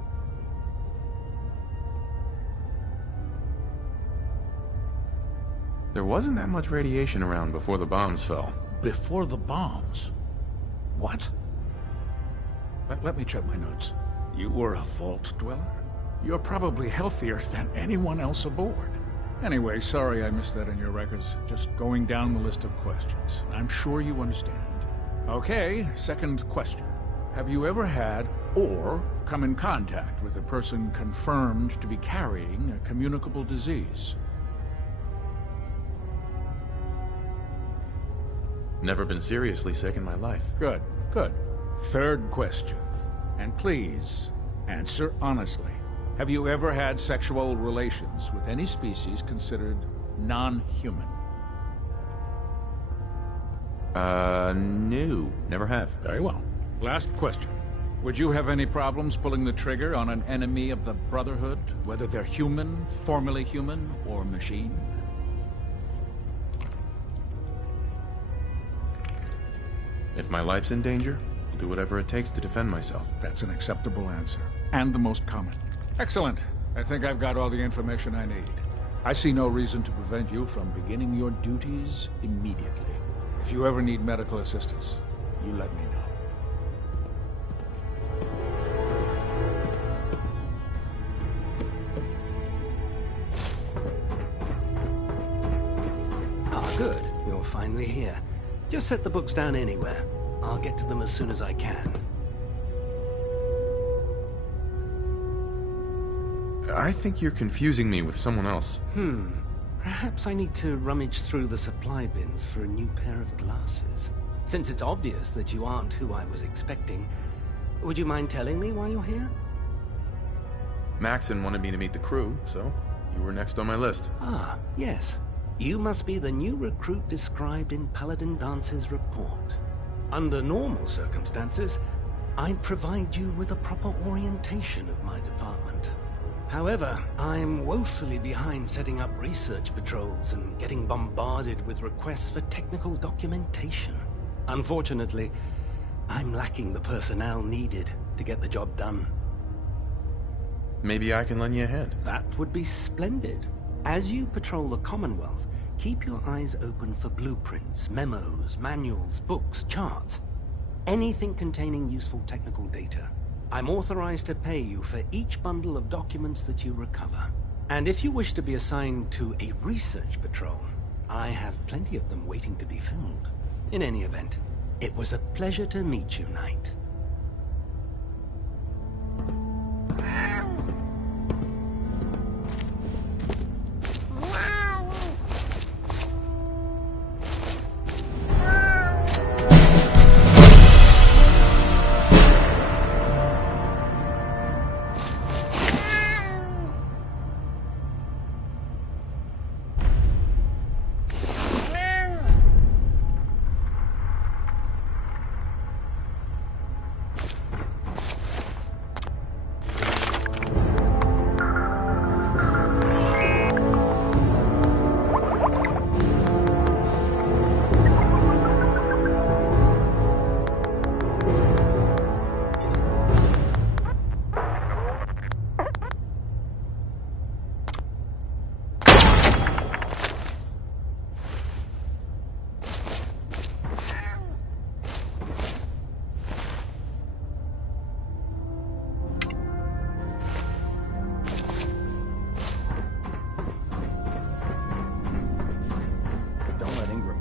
There wasn't that much radiation around before the bombs fell. Before the bombs? What? Let me check my notes. You were a vault dweller? You're probably healthier than anyone else aboard. Anyway, sorry I missed that in your records. Just going down the list of questions. I'm sure you understand. Okay, second question. Have you ever had or come in contact with a person confirmed to be carrying a communicable disease? Never been seriously sick in my life. Good, good. Third question. And please, answer honestly. Have you ever had sexual relations with any species considered non-human? No. Never have. Very well. Last question. Would you have any problems pulling the trigger on an enemy of the Brotherhood, whether they're human, formerly human, or machine? If my life's in danger, I'll do whatever it takes to defend myself. That's an acceptable answer. And the most common. Excellent. I think I've got all the information I need. I see no reason to prevent you from beginning your duties immediately. If you ever need medical assistance, you let me know. Ah, good. You're finally here. Just set the books down anywhere. I'll get to them as soon as I can. I think you're confusing me with someone else. Perhaps I need to rummage through the supply bins for a new pair of glasses. Since it's obvious that you aren't who I was expecting, would you mind telling me why you're here? Maxon wanted me to meet the crew, so you were next on my list. Ah, yes. You must be the new recruit described in Paladin Dance's report. Under normal circumstances, I'd provide you with a proper orientation of my department. However, I'm woefully behind setting up research patrols and getting bombarded with requests for technical documentation. Unfortunately, I'm lacking the personnel needed to get the job done. Maybe I can lend you a hand. That would be splendid. As you patrol the Commonwealth, keep your eyes open for blueprints, memos, manuals, books, charts. Anything containing useful technical data. I'm authorized to pay you for each bundle of documents that you recover. And if you wish to be assigned to a research patrol, I have plenty of them waiting to be filled. In any event, it was a pleasure to meet you, Knight.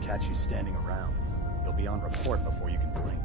Catch you standing around. You'll be on report before you can blink.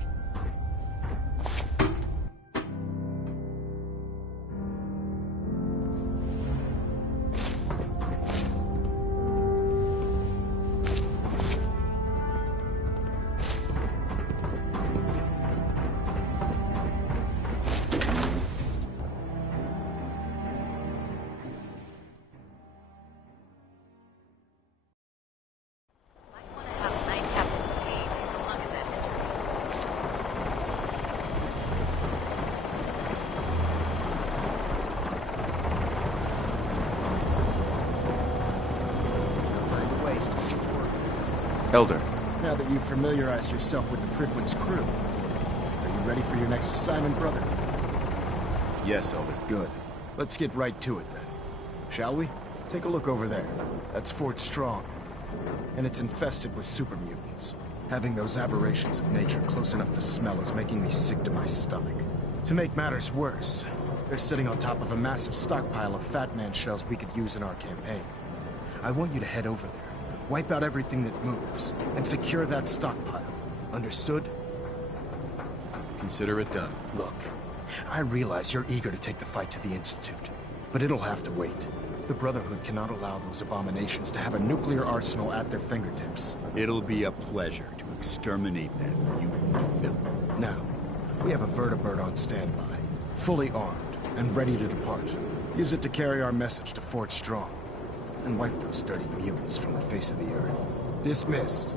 Elder. Now that you've familiarized yourself with the Prydwen's crew, are you ready for your next assignment, brother? Yes, Elder. Good. Let's get right to it, then. Shall we? Take a look over there. That's Fort Strong. And it's infested with super mutants. Having those aberrations of nature close enough to smell is making me sick to my stomach. To make matters worse, they're sitting on top of a massive stockpile of Fat Man shells we could use in our campaign. I want you to head over there, wipe out everything that moves, and secure that stockpile. Understood? Consider it done. Look, I realize you're eager to take the fight to the Institute, but it'll have to wait. The Brotherhood cannot allow those abominations to have a nuclear arsenal at their fingertips. It'll be a pleasure to exterminate that mutant filth. Now, we have a vertibird on standby, fully armed and ready to depart. Use it to carry our message to Fort Strong, and wipe those dirty mutants from the face of the earth. Dismissed.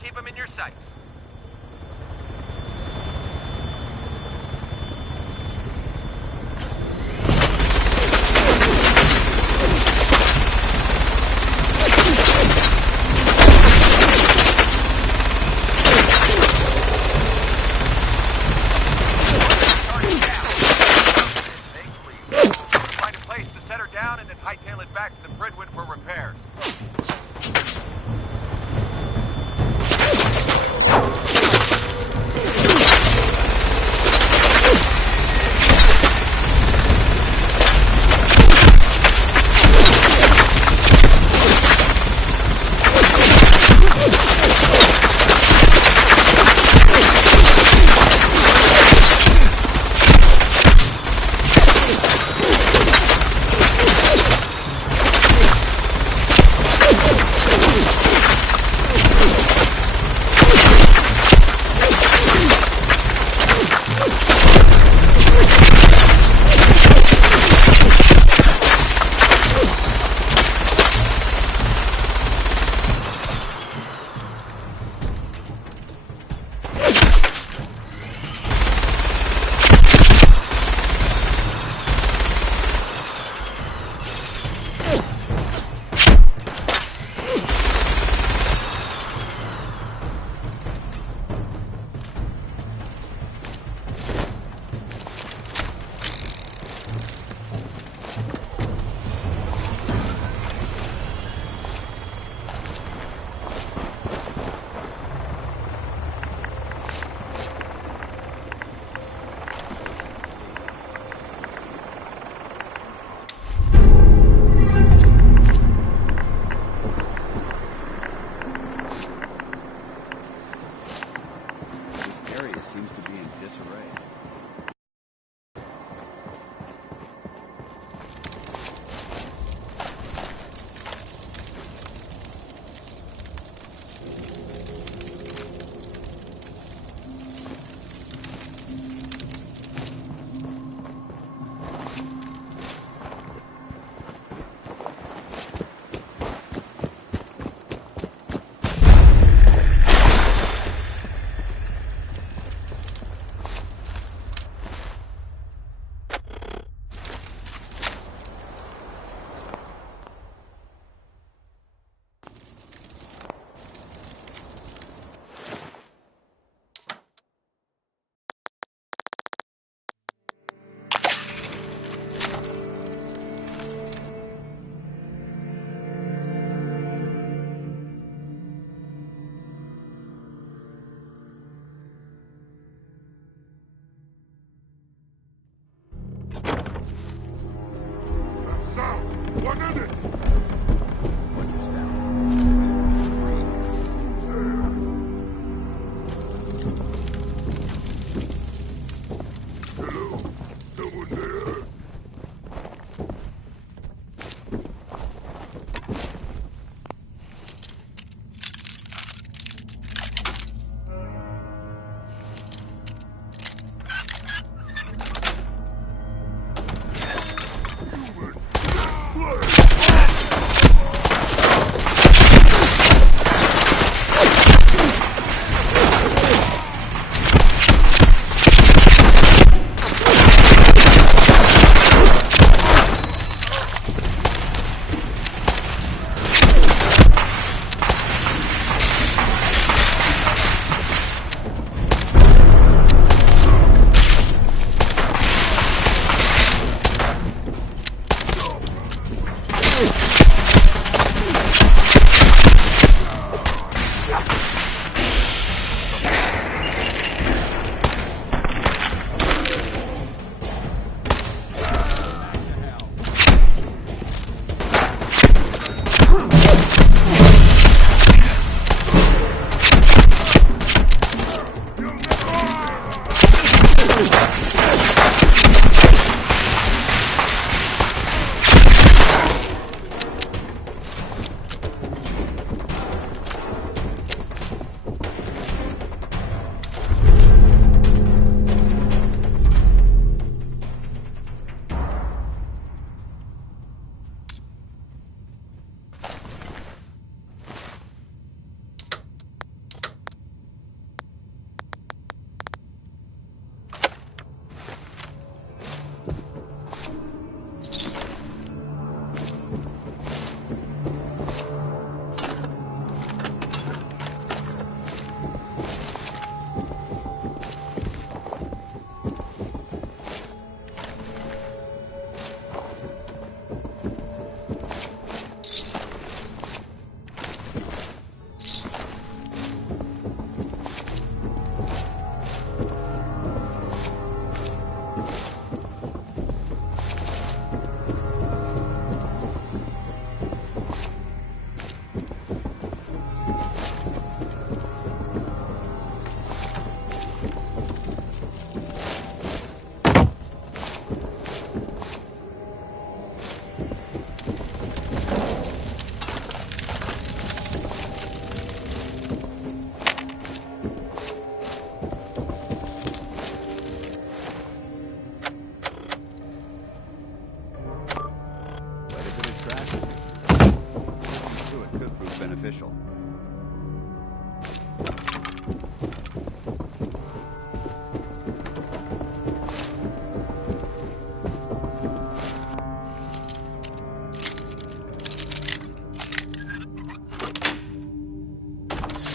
Keep them in your sights. Find a place to set her down and then hightail it back to the Prydwen for repairs.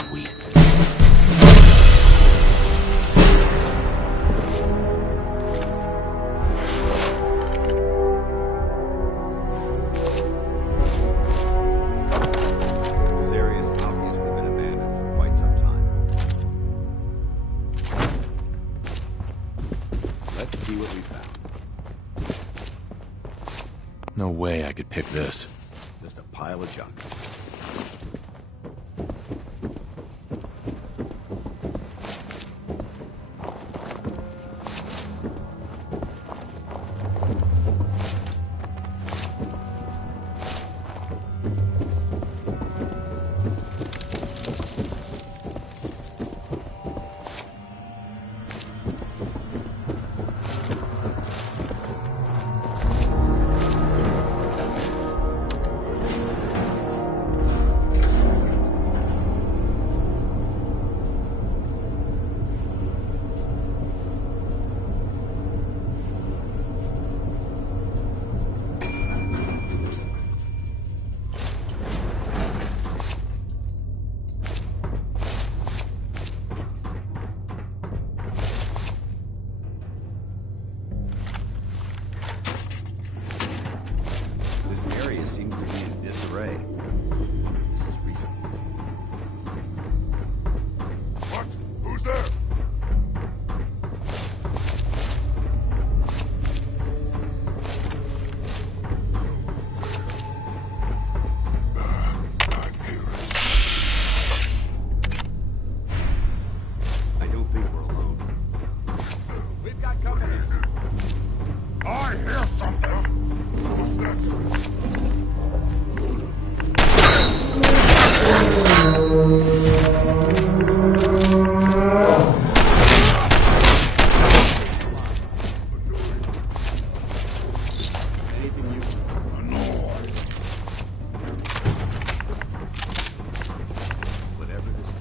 sweet. This area's obviously been abandoned for quite some time. Let's see what we found. No way I could pick this. Just a pile of junk. This area seems to be in disarray. This is reasonable. What? Who's there? I don't think we're alone. We've got company. I hear something. Who's that? Anything useful? Whatever this is.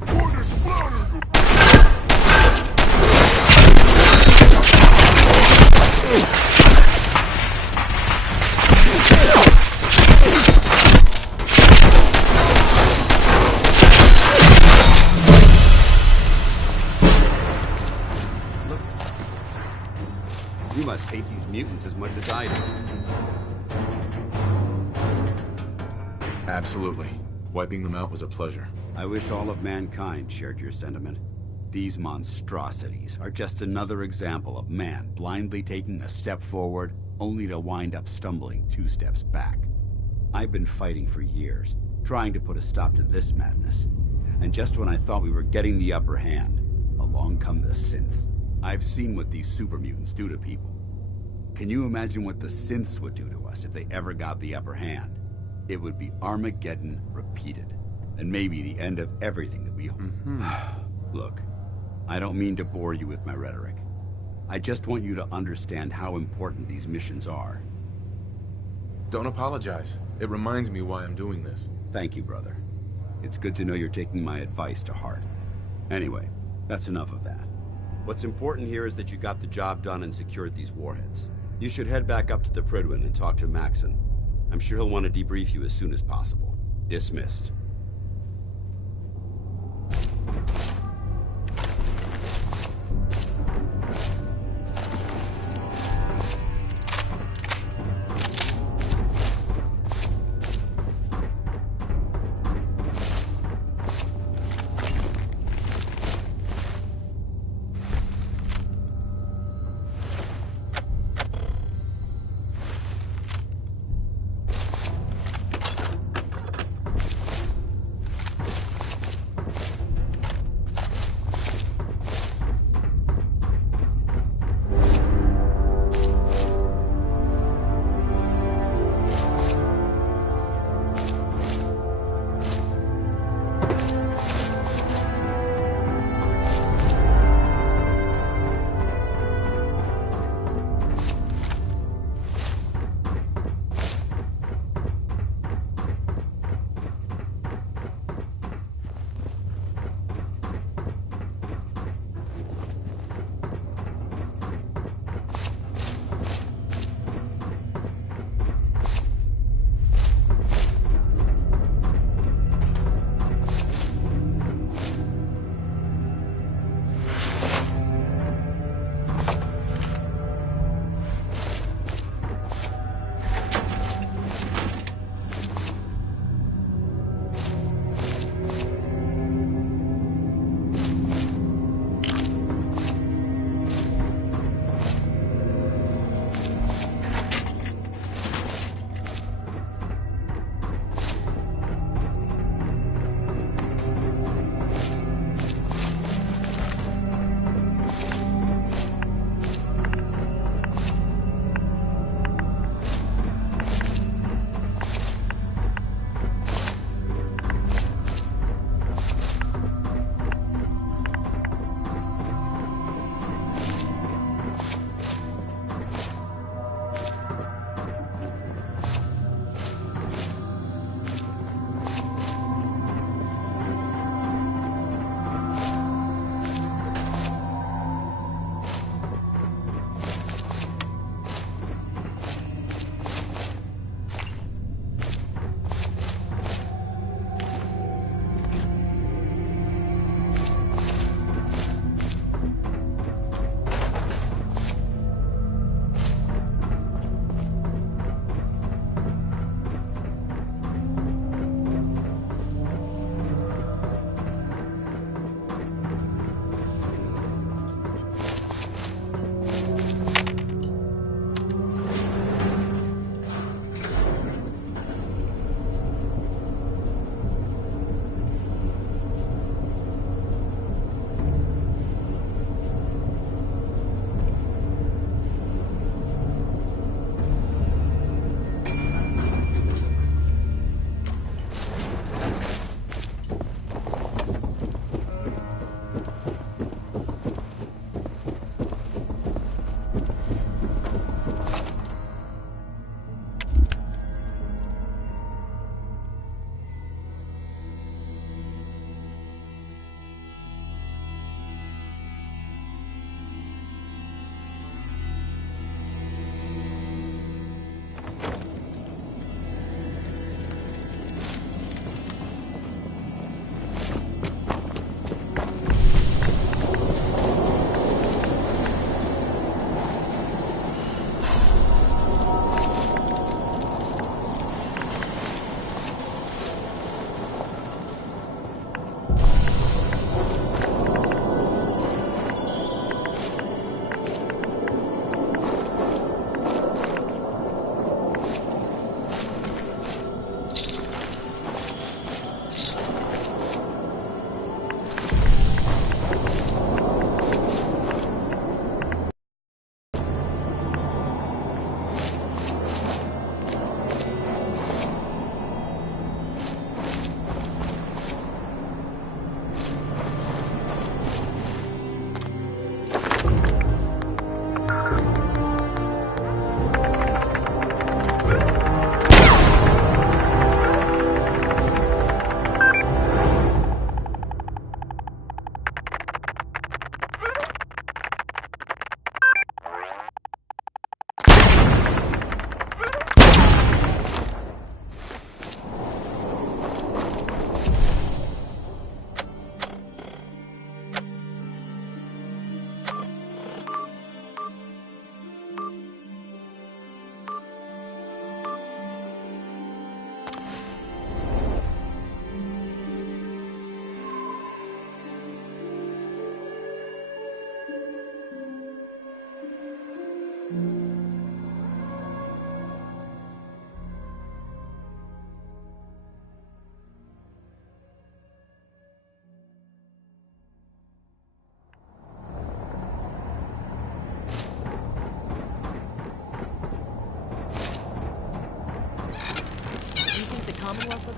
You must hate these mutants as much as I do. Absolutely. Wiping them out was a pleasure. I wish all of mankind shared your sentiment. These monstrosities are just another example of man blindly taking a step forward, only to wind up stumbling 2 steps back. I've been fighting for years, trying to put a stop to this madness. And just when I thought we were getting the upper hand, along come the synths. I've seen what these super mutants do to people. Can you imagine what the synths would do to us if they ever got the upper hand? It would be Armageddon repeated, and maybe the end of everything that we... Look, I don't mean to bore you with my rhetoric. I just want you to understand how important these missions are. Don't apologize. It reminds me why I'm doing this. Thank you, brother. It's good to know you're taking my advice to heart. Anyway, that's enough of that. What's important here is that you got the job done and secured these warheads. You should head back up to the Prydwen and talk to Maxon. I'm sure he'll want to debrief you as soon as possible. Dismissed.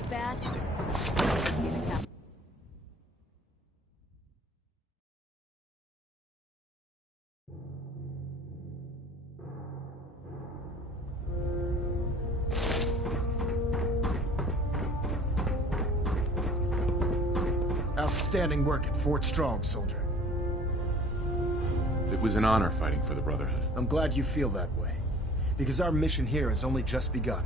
bad? Outstanding work at Fort Strong, soldier. It was an honor fighting for the Brotherhood. I'm glad you feel that way, because our mission here has only just begun.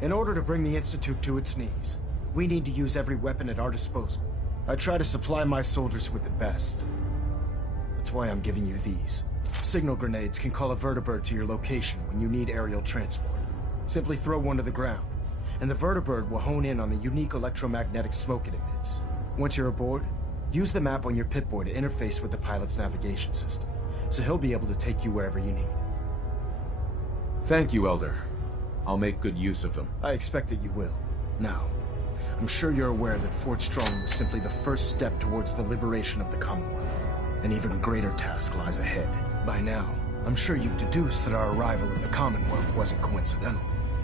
In order to bring the Institute to its knees, we need to use every weapon at our disposal. I try to supply my soldiers with the best. That's why I'm giving you these. Signal grenades can call a vertibird to your location when you need aerial transport. Simply throw one to the ground, and the vertibird will hone in on the unique electromagnetic smoke it emits. Once you're aboard, use the map on your Pip-Boy to interface with the pilot's navigation system, so he'll be able to take you wherever you need. Thank you, Elder. I'll make good use of them. I expect that you will. Now, I'm sure you're aware that Fort Strong was simply the first step towards the liberation of the Commonwealth. An even greater task lies ahead. By now, I'm sure you've deduced that our arrival in the Commonwealth wasn't coincidental.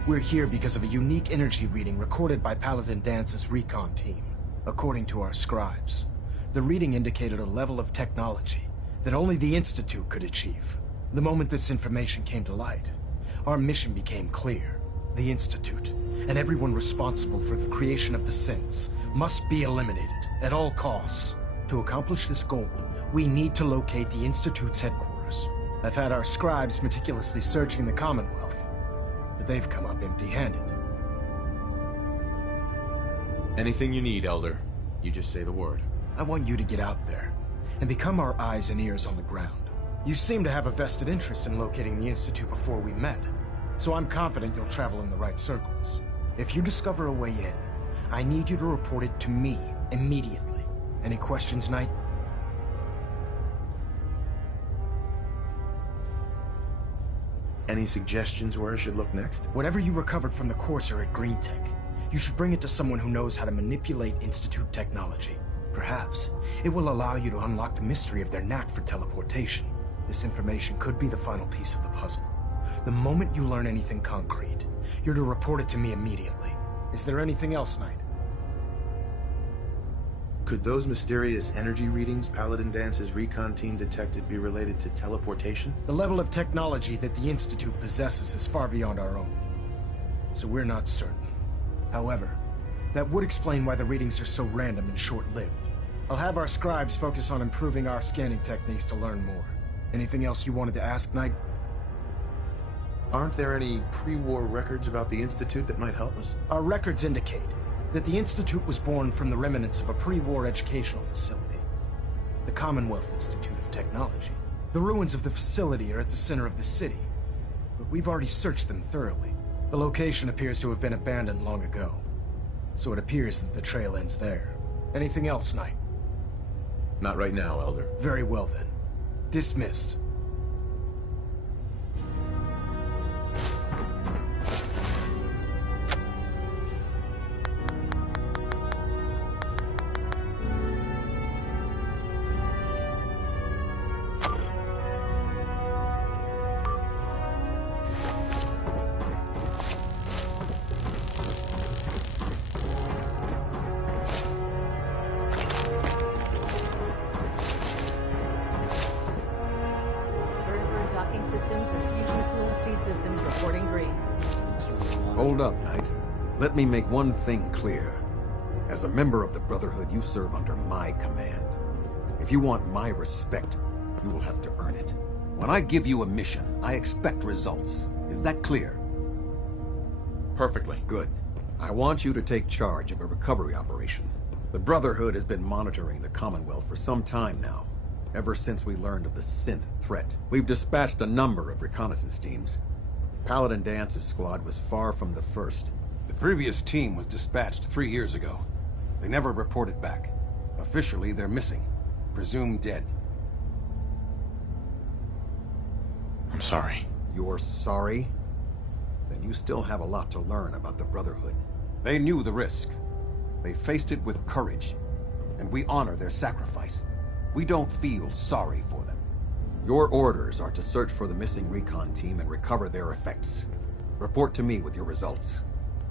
We're here because of a unique energy reading recorded by Paladin Dance's recon team. According to our scribes, the reading indicated a level of technology that only the Institute could achieve. The moment this information came to light, our mission became clear. The Institute, and everyone responsible for the creation of the synths, must be eliminated at all costs. To accomplish this goal, we need to locate the Institute's headquarters. I've had our scribes meticulously searching the Commonwealth, but they've come up empty-handed. Anything you need, Elder. You just say the word. I want you to get out there and become our eyes and ears on the ground. You seem to have a vested interest in locating the Institute before we met, so I'm confident you'll travel in the right circles. If you discover a way in, I need you to report it to me immediately. Any questions, Knight? Any suggestions where I should look next? Whatever you recovered from the Courser at Green Tech, you should bring it to someone who knows how to manipulate Institute technology. Perhaps it will allow you to unlock the mystery of their knack for teleportation. This information could be the final piece of the puzzle. The moment you learn anything concrete, you're to report it to me immediately. Is there anything else, Knight? Could those mysterious energy readings Paladin Dance's recon team detected be related to teleportation? The level of technology that the Institute possesses is far beyond our own, so we're not certain. However, that would explain why the readings are so random and short-lived. I'll have our scribes focus on improving our scanning techniques to learn more. Anything else you wanted to ask, Knight? Aren't there any pre-war records about the Institute that might help us? Our records indicate that the Institute was born from the remnants of a pre-war educational facility, the Commonwealth Institute of Technology. The ruins of the facility are at the center of the city, but we've already searched them thoroughly. The location appears to have been abandoned long ago, so it appears that the trail ends there. Anything else, Knight? Not right now, Elder. Very well then. Dismissed. Hold up, Knight. Let me make one thing clear. As a member of the Brotherhood, you serve under my command. If you want my respect, you will have to earn it. When I give you a mission, I expect results. Is that clear? Perfectly. Good. I want you to take charge of a recovery operation. The Brotherhood has been monitoring the Commonwealth for some time now, ever since we learned of the synth threat. We've dispatched a number of reconnaissance teams. Paladin Dance's squad was far from the first. The previous team was dispatched 3 years ago. They never reported back. Officially, they're missing. Presumed dead. I'm sorry. You're sorry? Then you still have a lot to learn about the Brotherhood. They knew the risk. They faced it with courage. And we honor their sacrifice. We don't feel sorry for them. Your orders are to search for the missing recon team and recover their effects. Report to me with your results.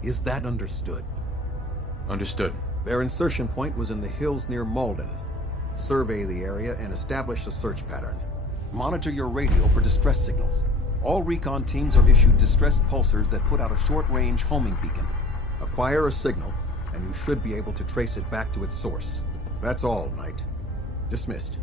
Is that understood? Understood. Their insertion point was in the hills near Malden. Survey the area and establish a search pattern. Monitor your radio for distress signals. All recon teams are issued distress pulsars that put out a short-range homing beacon. Acquire a signal, and you should be able to trace it back to its source. That's all, Knight. Dismissed.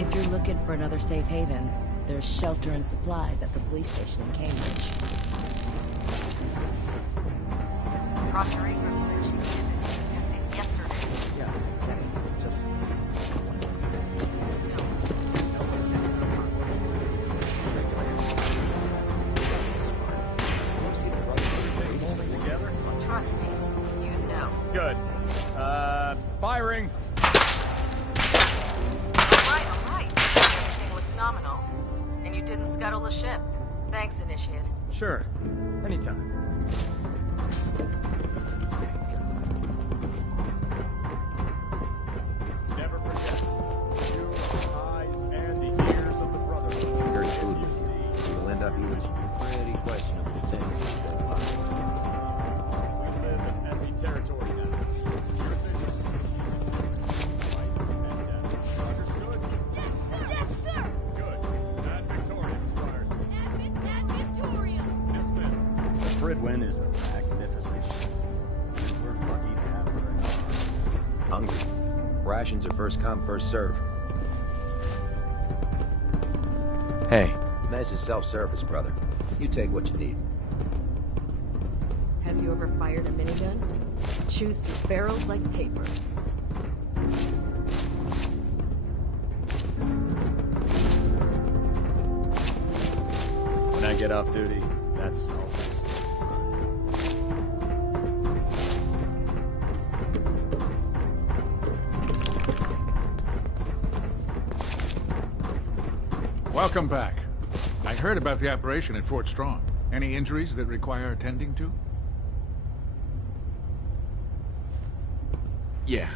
If you're looking for another safe haven, there's shelter and supplies at the police station in Cambridge. Dr. Abrams said she needed this suit tested yesterday. Yeah, just... Trust me, you know. Good. Firing! All right. Everything looks nominal. And you didn't scuttle the ship. Thanks, Initiate. Sure. Anytime. Never forget. You are eyes and the ears of the Brotherhood. Very foolish. You'll end up eating some pretty questionable things instead of us. We live in enemy territory now. Your vision. Understood? Yes, sir! Good. And Victorian, Squires. And Victorian! Dismissed. The Fridwin is a magnificent ship. And we're lucky to have her in our... Hungry. Rations are first come, first serve. Hey. Nice is self-service, brother. You take what you need. Have you ever fired a minigun? Chews through barrels like paper. When I get off duty, that's all this stays mine. Welcome back. I heard about the operation at Fort Strong. Any injuries that require attending to? Yeah.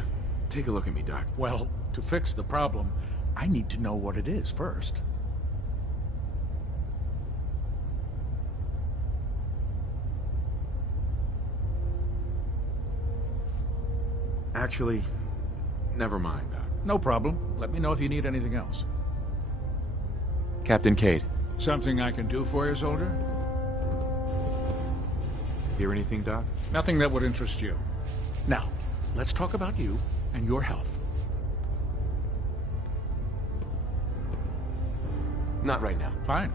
Take a look at me, Doc. Well, to fix the problem, I need to know what it is first. Actually, never mind, Doc. No problem. Let me know if you need anything else. Captain Cade. Something I can do for you, soldier? Hear anything, Doc? Nothing that would interest you. Now, let's talk about you and your health. Not right now. Fine.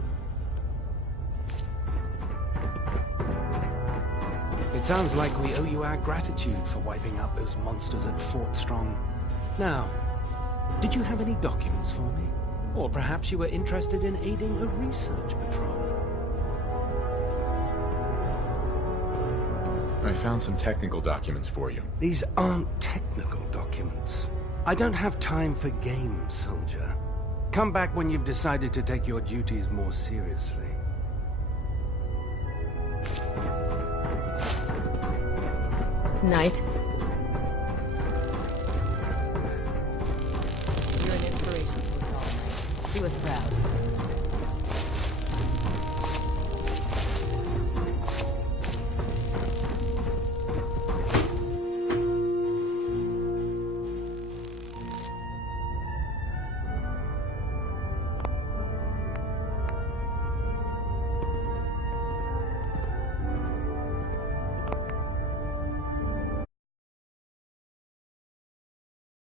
It sounds like we owe you our gratitude for wiping out those monsters at Fort Strong. Now, did you have any documents for me? Or perhaps you were interested in aiding a research patrol? I found some technical documents for you. These aren't technical documents. I don't have time for games, soldier. Come back when you've decided to take your duties more seriously. Knight. You're an inspiration to us all, Knight. He was proud.